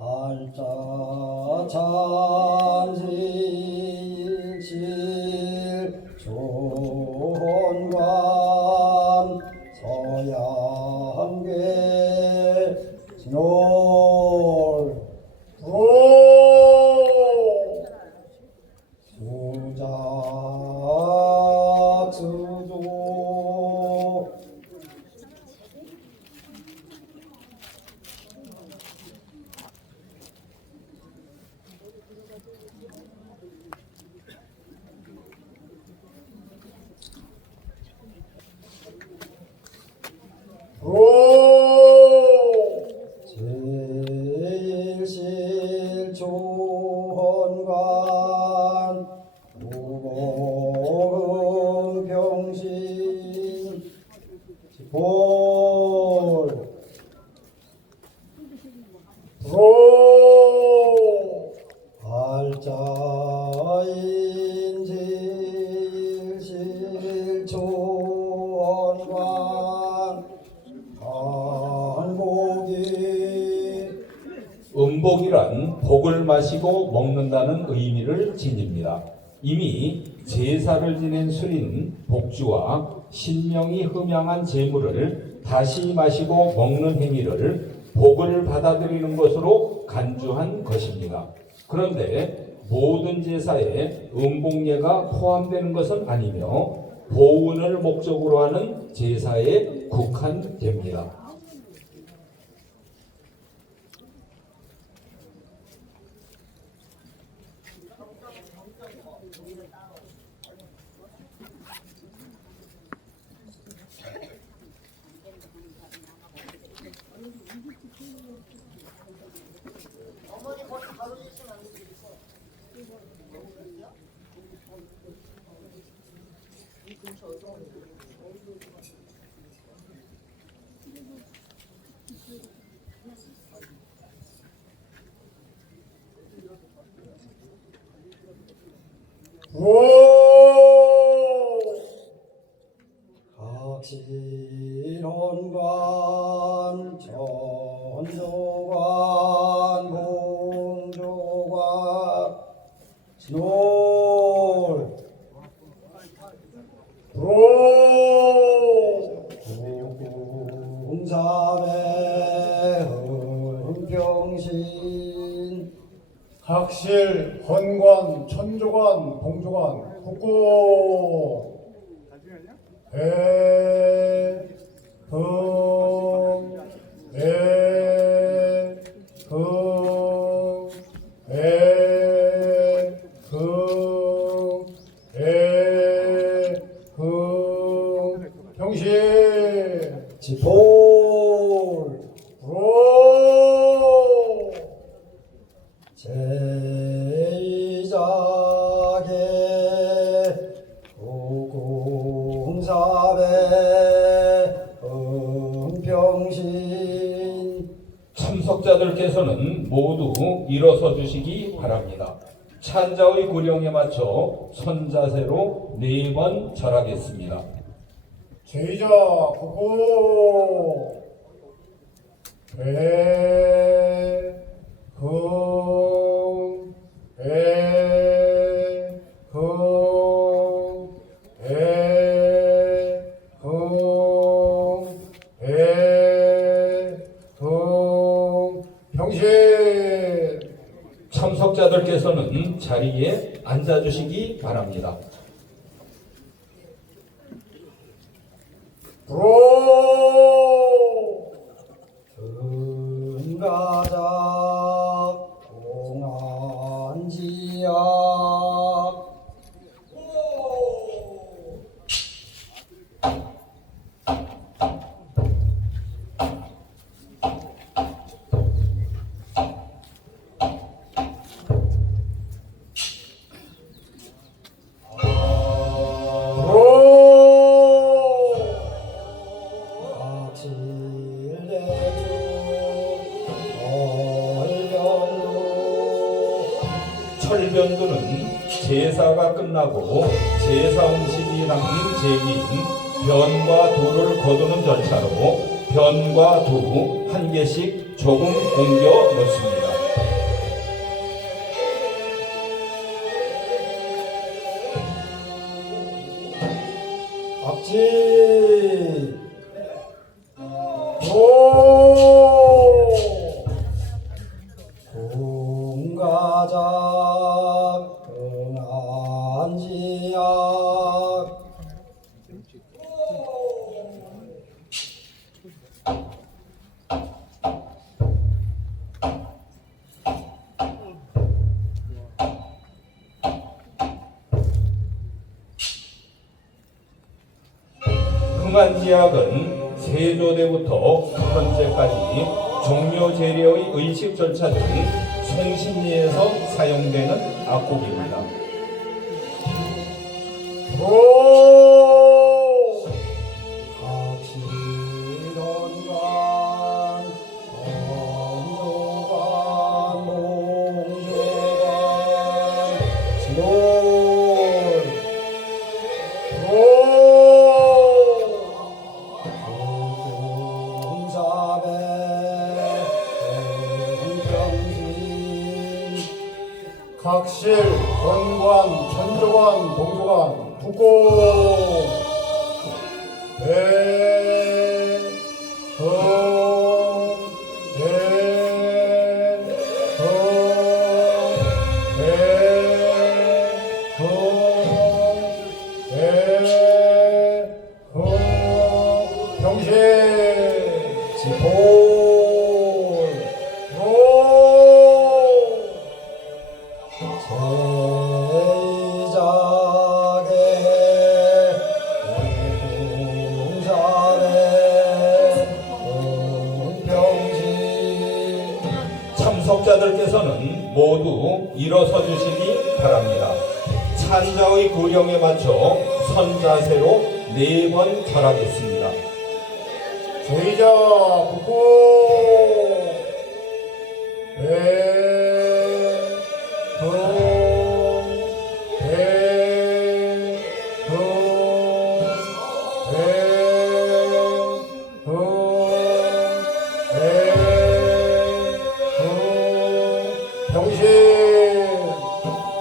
알자 볼 로 발자인질실초원관 한복이 음복이란 복을 마시고 먹는다는 의미를 지닙니다. 이미 제사를 지낸 술인 복주와 신명이 흠양한 제물을 다시 마시고 먹는 행위를 복을 받아들이는 것으로 간주한 것입니다. 그런데 모든 제사에 음복례가 포함되는 것은 아니며 보훈을 목적으로 하는 제사에 국한됩니다. 각신원관 전조관 공조관 신월 공삼의 흥평신 각실, 헌관, 천조관, 봉조관, 국고 배, 흥, 배, 흥, 배, 흥, 배, 흥, 평신, 지볼 로, 제이자계 고공사배 은평신 참석자들께서는 모두 일어서 주시기 바랍니다. 찬자의 구령에 맞춰 선자세로 4번 절하겠습니다. 제이자 국고 배, 흥, 배, 흥, 배, 흥, 배, 흥, 평신 참석자들께서는 자리에 앉아주시기 바랍니다. 로 은가작 공안지약 로 철변두는 제사가 끝나고 제사 음식이 담긴 제비인 변과 두를 거두는 절차로 변과 두 한 개씩 조금 옮겨 놓습니다. 앞지 로 공가작 응안지약 흥안지약은 세조대부터 현재까지 종묘 재료의 의식 절차 등 송신리에서 사용되는 악곡입니다. 로 각시 삭실, 권관, 천조관, 동조관, 북공, 병신, 지포 참석자들께서는 모두 일어서 주시기 바랍니다. 찬자의 구령에 맞춰 선자세로 4번 절하겠습니다. 제의자 북고 병신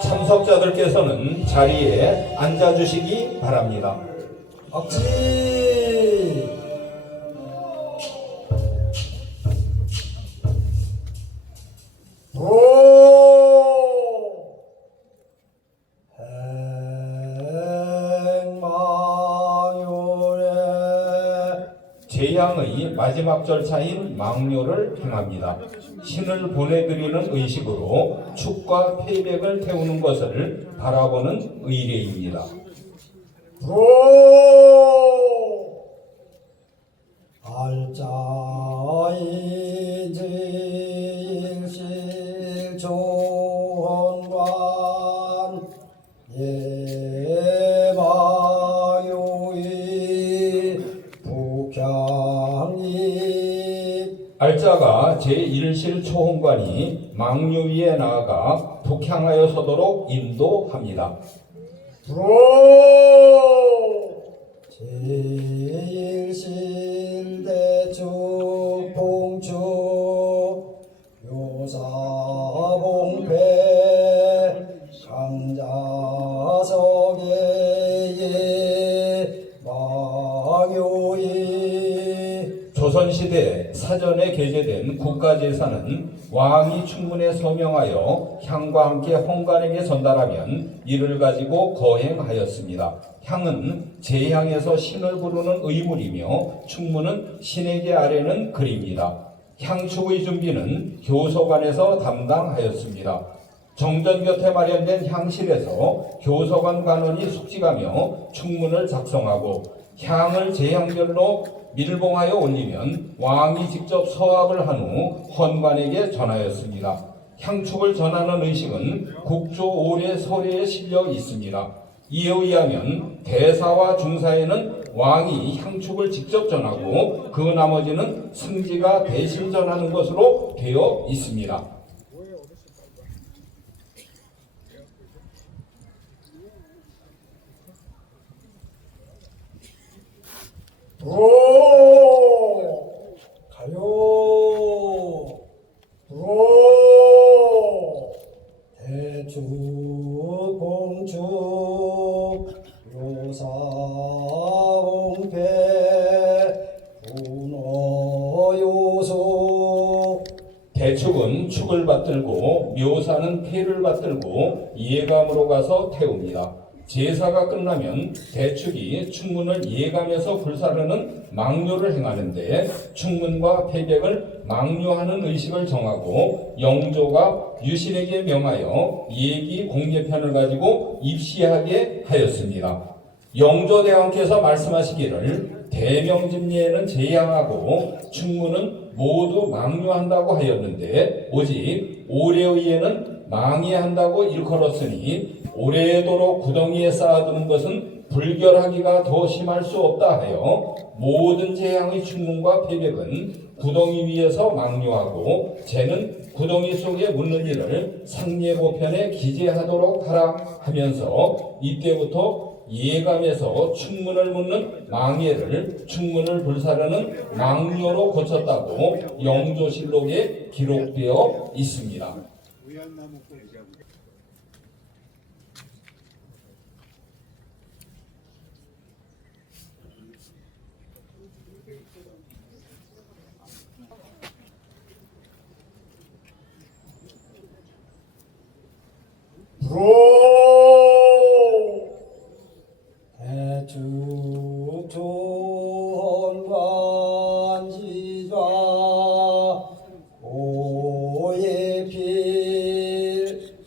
참석자들께서는 자리에 앉아주시기 바랍니다. 악지 행망요래 제양의 마지막 절차인 망료를 행합니다. 신을 보내드리는 의식으로 축과 패백을 태우는 것을 바라보는 의례입니다. 알짜인지일실조원관 예마요이 북향이 알짜가 제1실 초홍관이 망료 위에 나아가 북향하여 서도록 인도합니다. 제일실대축 봉축 요사봉패 강자석에 망요이 조선시대 사전에 게재된 국가제사는 왕이 충문에 서명하여 향과 함께 홍관에게 전달하면 이를 가지고 거행하였습니다. 향은 제향에서 신을 부르는 의물이며 충문은 신에게 아뢰는 글입니다. 향축의 준비는 교서관에서 담당하였습니다. 정전 곁에 마련된 향실에서 교서관 관원이 숙직하며 충문을 작성하고 향을 제향별로 밀봉하여 올리면 왕이 직접 서합을 한 후 헌관에게 전하였습니다. 향축을 전하는 의식은 국조 5례 서례에 실려 있습니다. 이에 의하면 대사와 중사에는 왕이 향축을 직접 전하고 그 나머지는 승지가 대신 전하는 것으로 되어 있습니다. 가요 대축 봉축 요사봉패 분어요소 대축은 축을 받들고 묘사는 패를 받들고 예감으로 가서 태웁니다. 제사가 끝나면 대축이 충문을 예감해서 불사르는 망료를 행하는데 충문과 패백을 망료하는 의식을 정하고 영조가 유신에게 명하여 예기 공예편을 가지고 입시하게 하였습니다. 영조대왕께서 말씀하시기를 대명집리에는 제양하고 충문은 모두 망료한다고 하였는데 오직 오래의에는 망예한다고 일컬었으니 오래도록 구덩이에 쌓아두는 것은 불결하기가 더 심할 수 없다 하여 모든 제향의 충문과 패백은 구덩이 위에서 망료하고 재는 구덩이 속에 묻는 일을 상례보편에 기재하도록 하라 하면서 이때부터 예감에서 충문을 묻는 망예를 충문을 불사르는 망료로 고쳤다고 영조실록에 기록되어 있습니다. 불어 대축 조헌관지좌 오예필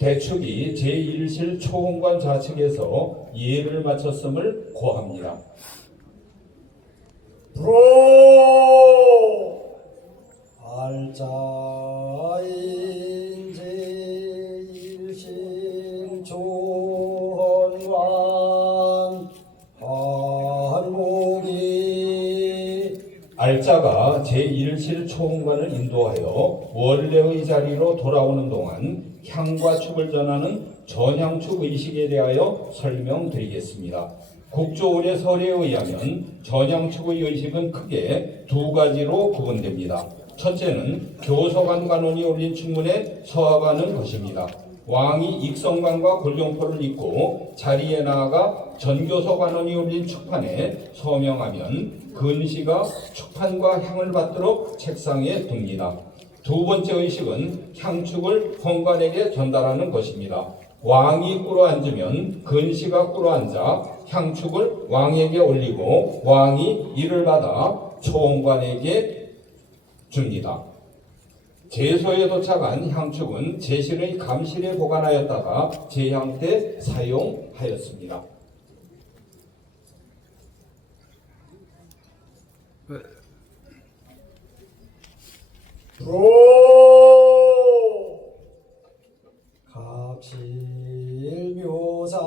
대축이 제1실 초홍관 좌측에서 예를 마쳤음을 고합니다. 불어 알자인 제1실 조헌관 한목이 알자가 제1실 초홍관을 인도하여 원래의 자리로 돌아오는 동안 향과 축을 전하는 전향축 의식에 대하여 설명드리겠습니다. 국조원의 설에 의하면 전향축의 의식은 크게 두 가지로 구분됩니다. 첫째는 교서관 관원이 올린 축문에 서하가는 것입니다. 왕이 익성관과 곤룡포를 입고 자리에 나아가 전교서 관원이 올린 축판에 서명하면 근시가 축판과 향을 받도록 책상에 둡니다. 두 번째 의식은 향축을 헌관에게 전달하는 것입니다. 왕이 꿇어 앉으면 근시가 꿇어 앉아 향축을 왕에게 올리고 왕이 이를 받아 초원관에게 줍니다. 제소에 도착한 향축은 제실의 감실에 보관하였다가 제향 때 사용하였습니다. 불어 갑실묘사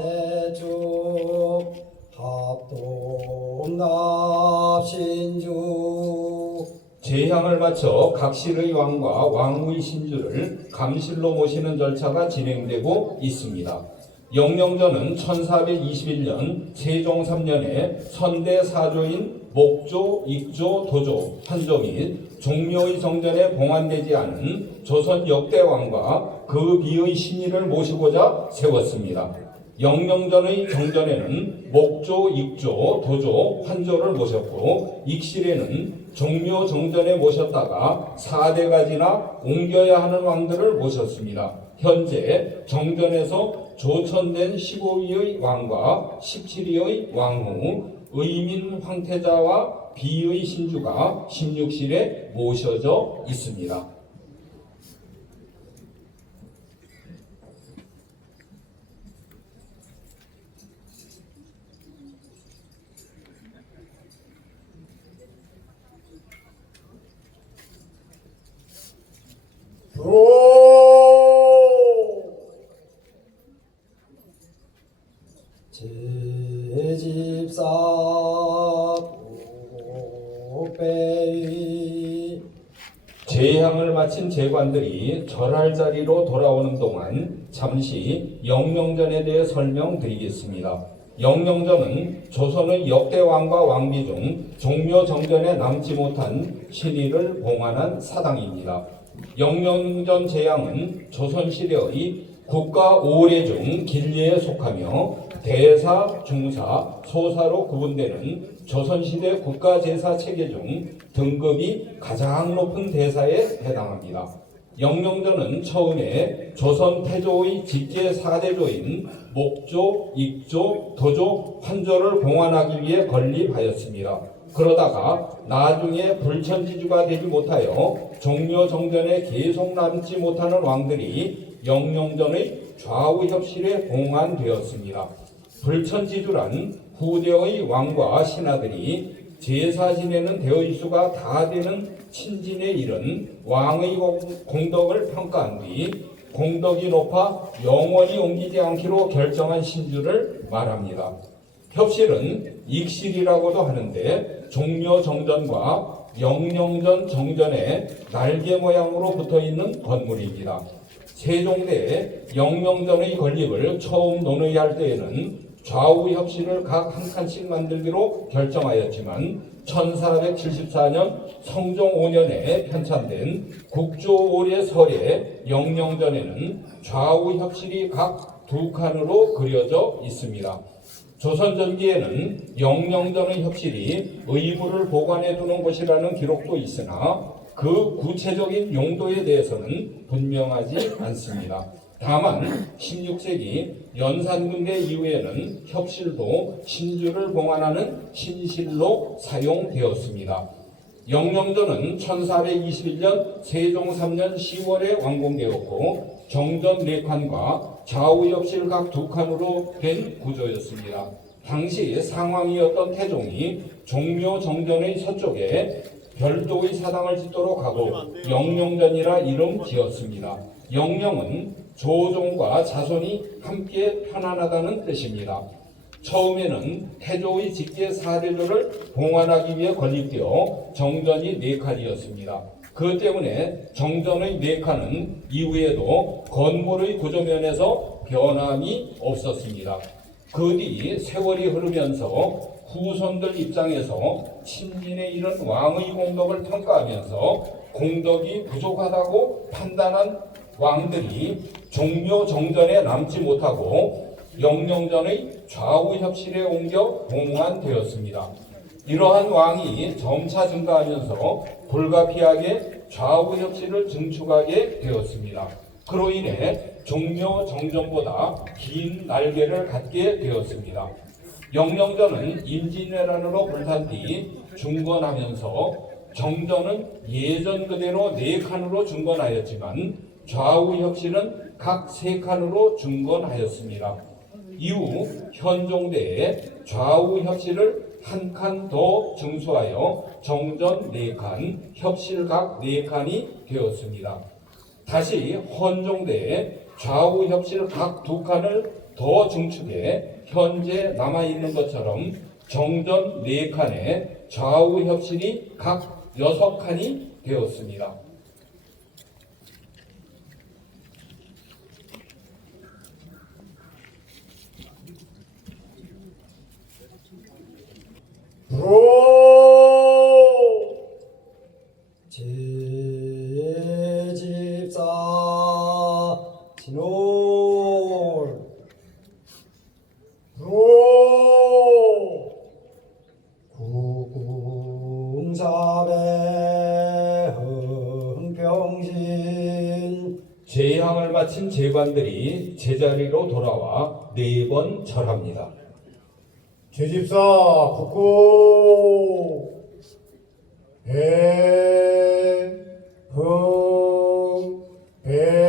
대축 합동납신주 제향을 마쳐 각실의 왕과 왕의 신주를 감실로 모시는 절차가 진행되고 있습니다. 영령전은 1421년 세종 3년에 선대 사조인 목조, 익조, 도조, 한조 및 종묘의 정전에 봉안되지 않은 조선 역대 왕과 그 비의 신의를 모시고자 세웠습니다. 영령전의 정전에는 목조, 익조, 도조, 환조를 모셨고 익실에는 종묘 정전에 모셨다가 4대가 지나 옮겨야 하는 왕들을 모셨습니다. 현재 정전에서 조천된 15위의 왕과 17위의 왕후, 의민 황태자와 비의 신주가 16실에 모셔져 있습니다. 제집사 목배위 제향을 마친 제관들이 절할 자리로 돌아오는 동안 잠시 영령전에 대해 설명드리겠습니다. 영령전은 조선의 역대 왕과 왕비 중 종묘 정전에 남지 못한 신의를 봉안한 사당입니다. 영령전 제향은 조선시대의 국가 5례 중 길례에 속하며 대사, 중사, 소사로 구분되는 조선시대 국가제사 체계 중 등급이 가장 높은 대사에 해당합니다. 영령전은 처음에 조선 태조의 직계 4대조인 목조, 익조, 도조, 환조를 봉안하기 위해 건립하였습니다. 그러다가 나중에 불천지주가 되지 못하여 종묘 정전에 계속 남지 못하는 왕들이 영령전의 좌우협실에 봉안되었습니다. 불천지주란 후대의 왕과 신하들이 제사 지내는 대의수가 다 되는 친진에 이른 왕의 공덕을 평가한 뒤 공덕이 높아 영원히 옮기지 않기로 결정한 신주를 말합니다. 협실은 익실이라고도 하는데 종묘 정전과 영령전 정전의 날개 모양으로 붙어있는 건물입니다. 세종대에 영령전의 건립을 처음 논의할 때에는 좌우 협실을 각 한 칸씩 만들기로 결정하였지만 1474년 성종 5년에 편찬된 국조오례 설의 영령전에는 좌우 협실이 각 두 칸으로 그려져 있습니다. 조선 전기에는 영령전의 협실이 의무를 보관해 두는 곳이라는 기록도 있으나 그 구체적인 용도에 대해서는 분명하지 않습니다. 다만 16세기 연산군대 이후에는 협실도 신주를 봉안하는 신실로 사용되었습니다. 영령전은 1421년 세종 3년 10월에 완공되었고 정전 4칸과 좌우 협실 각 2칸으로 된 구조였습니다. 당시 상왕이었던 태종이 종묘 정전의 서쪽에 별도의 사당을 짓도록 하고 영령전이라 이름 지었습니다. 영령은 조종과 자손이 함께 편안하다는 뜻입니다. 처음에는 태조의 직계 사대조를 봉안하기 위해 건립되어 정전이 4칸이었습니다. 그 때문에 정전의 4칸은 이후에도 건물의 구조면에서 변함이 없었습니다. 그 뒤 세월이 흐르면서 후손들 입장에서 친민에 이른 왕의 공덕을 평가하면서 공덕이 부족하다고 판단한 왕들이 종묘 정전에 남지 못하고 영령전의 좌우 협실에 옮겨 봉안되었습니다. 이러한 왕이 점차 증가하면서 불가피하게 좌우 협실을 증축하게 되었습니다. 그로 인해 종묘 정전보다 긴 날개를 갖게 되었습니다. 영령전은 임진왜란으로 불탄 뒤 중건하면서 정전은 예전 그대로 4칸으로 중건하였지만 좌우 협실은 각 3칸으로 중건하였습니다. 이후 현종대에 좌우 협실을 한 칸 더 증수하여 정전 4칸, 협실 각 4칸이 되었습니다. 다시 헌종대에 좌우 협실 각 2칸을 더 증축해 현재 남아있는 것처럼 정전 4칸에 좌우 협실이 각 6칸이 되었습니다. 제집사 진올 구궁사배 흥평신 제향을 마친 제관들이 제자리로 돌아와 4번 절합니다. 제집사 국고 배흥 배흥 배흥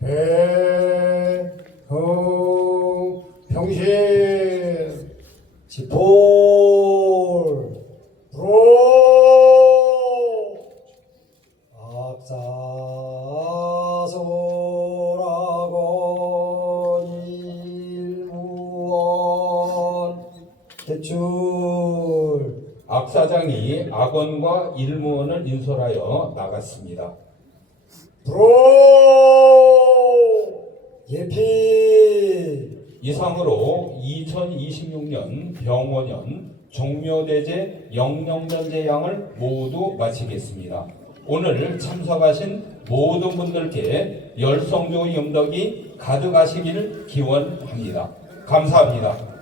배흥 평신 지폴 로 악사소라고 일무원 대출 악사장이 악원과 일무원을 인솔하여 나갔습니다. 예피 이상으로 2026년 병원년 종묘대제 영령전 제양을 모두 마치겠습니다. 오늘 참석하신 모든 분들께 열성조 염덕이 가득하시기를 기원합니다. 감사합니다.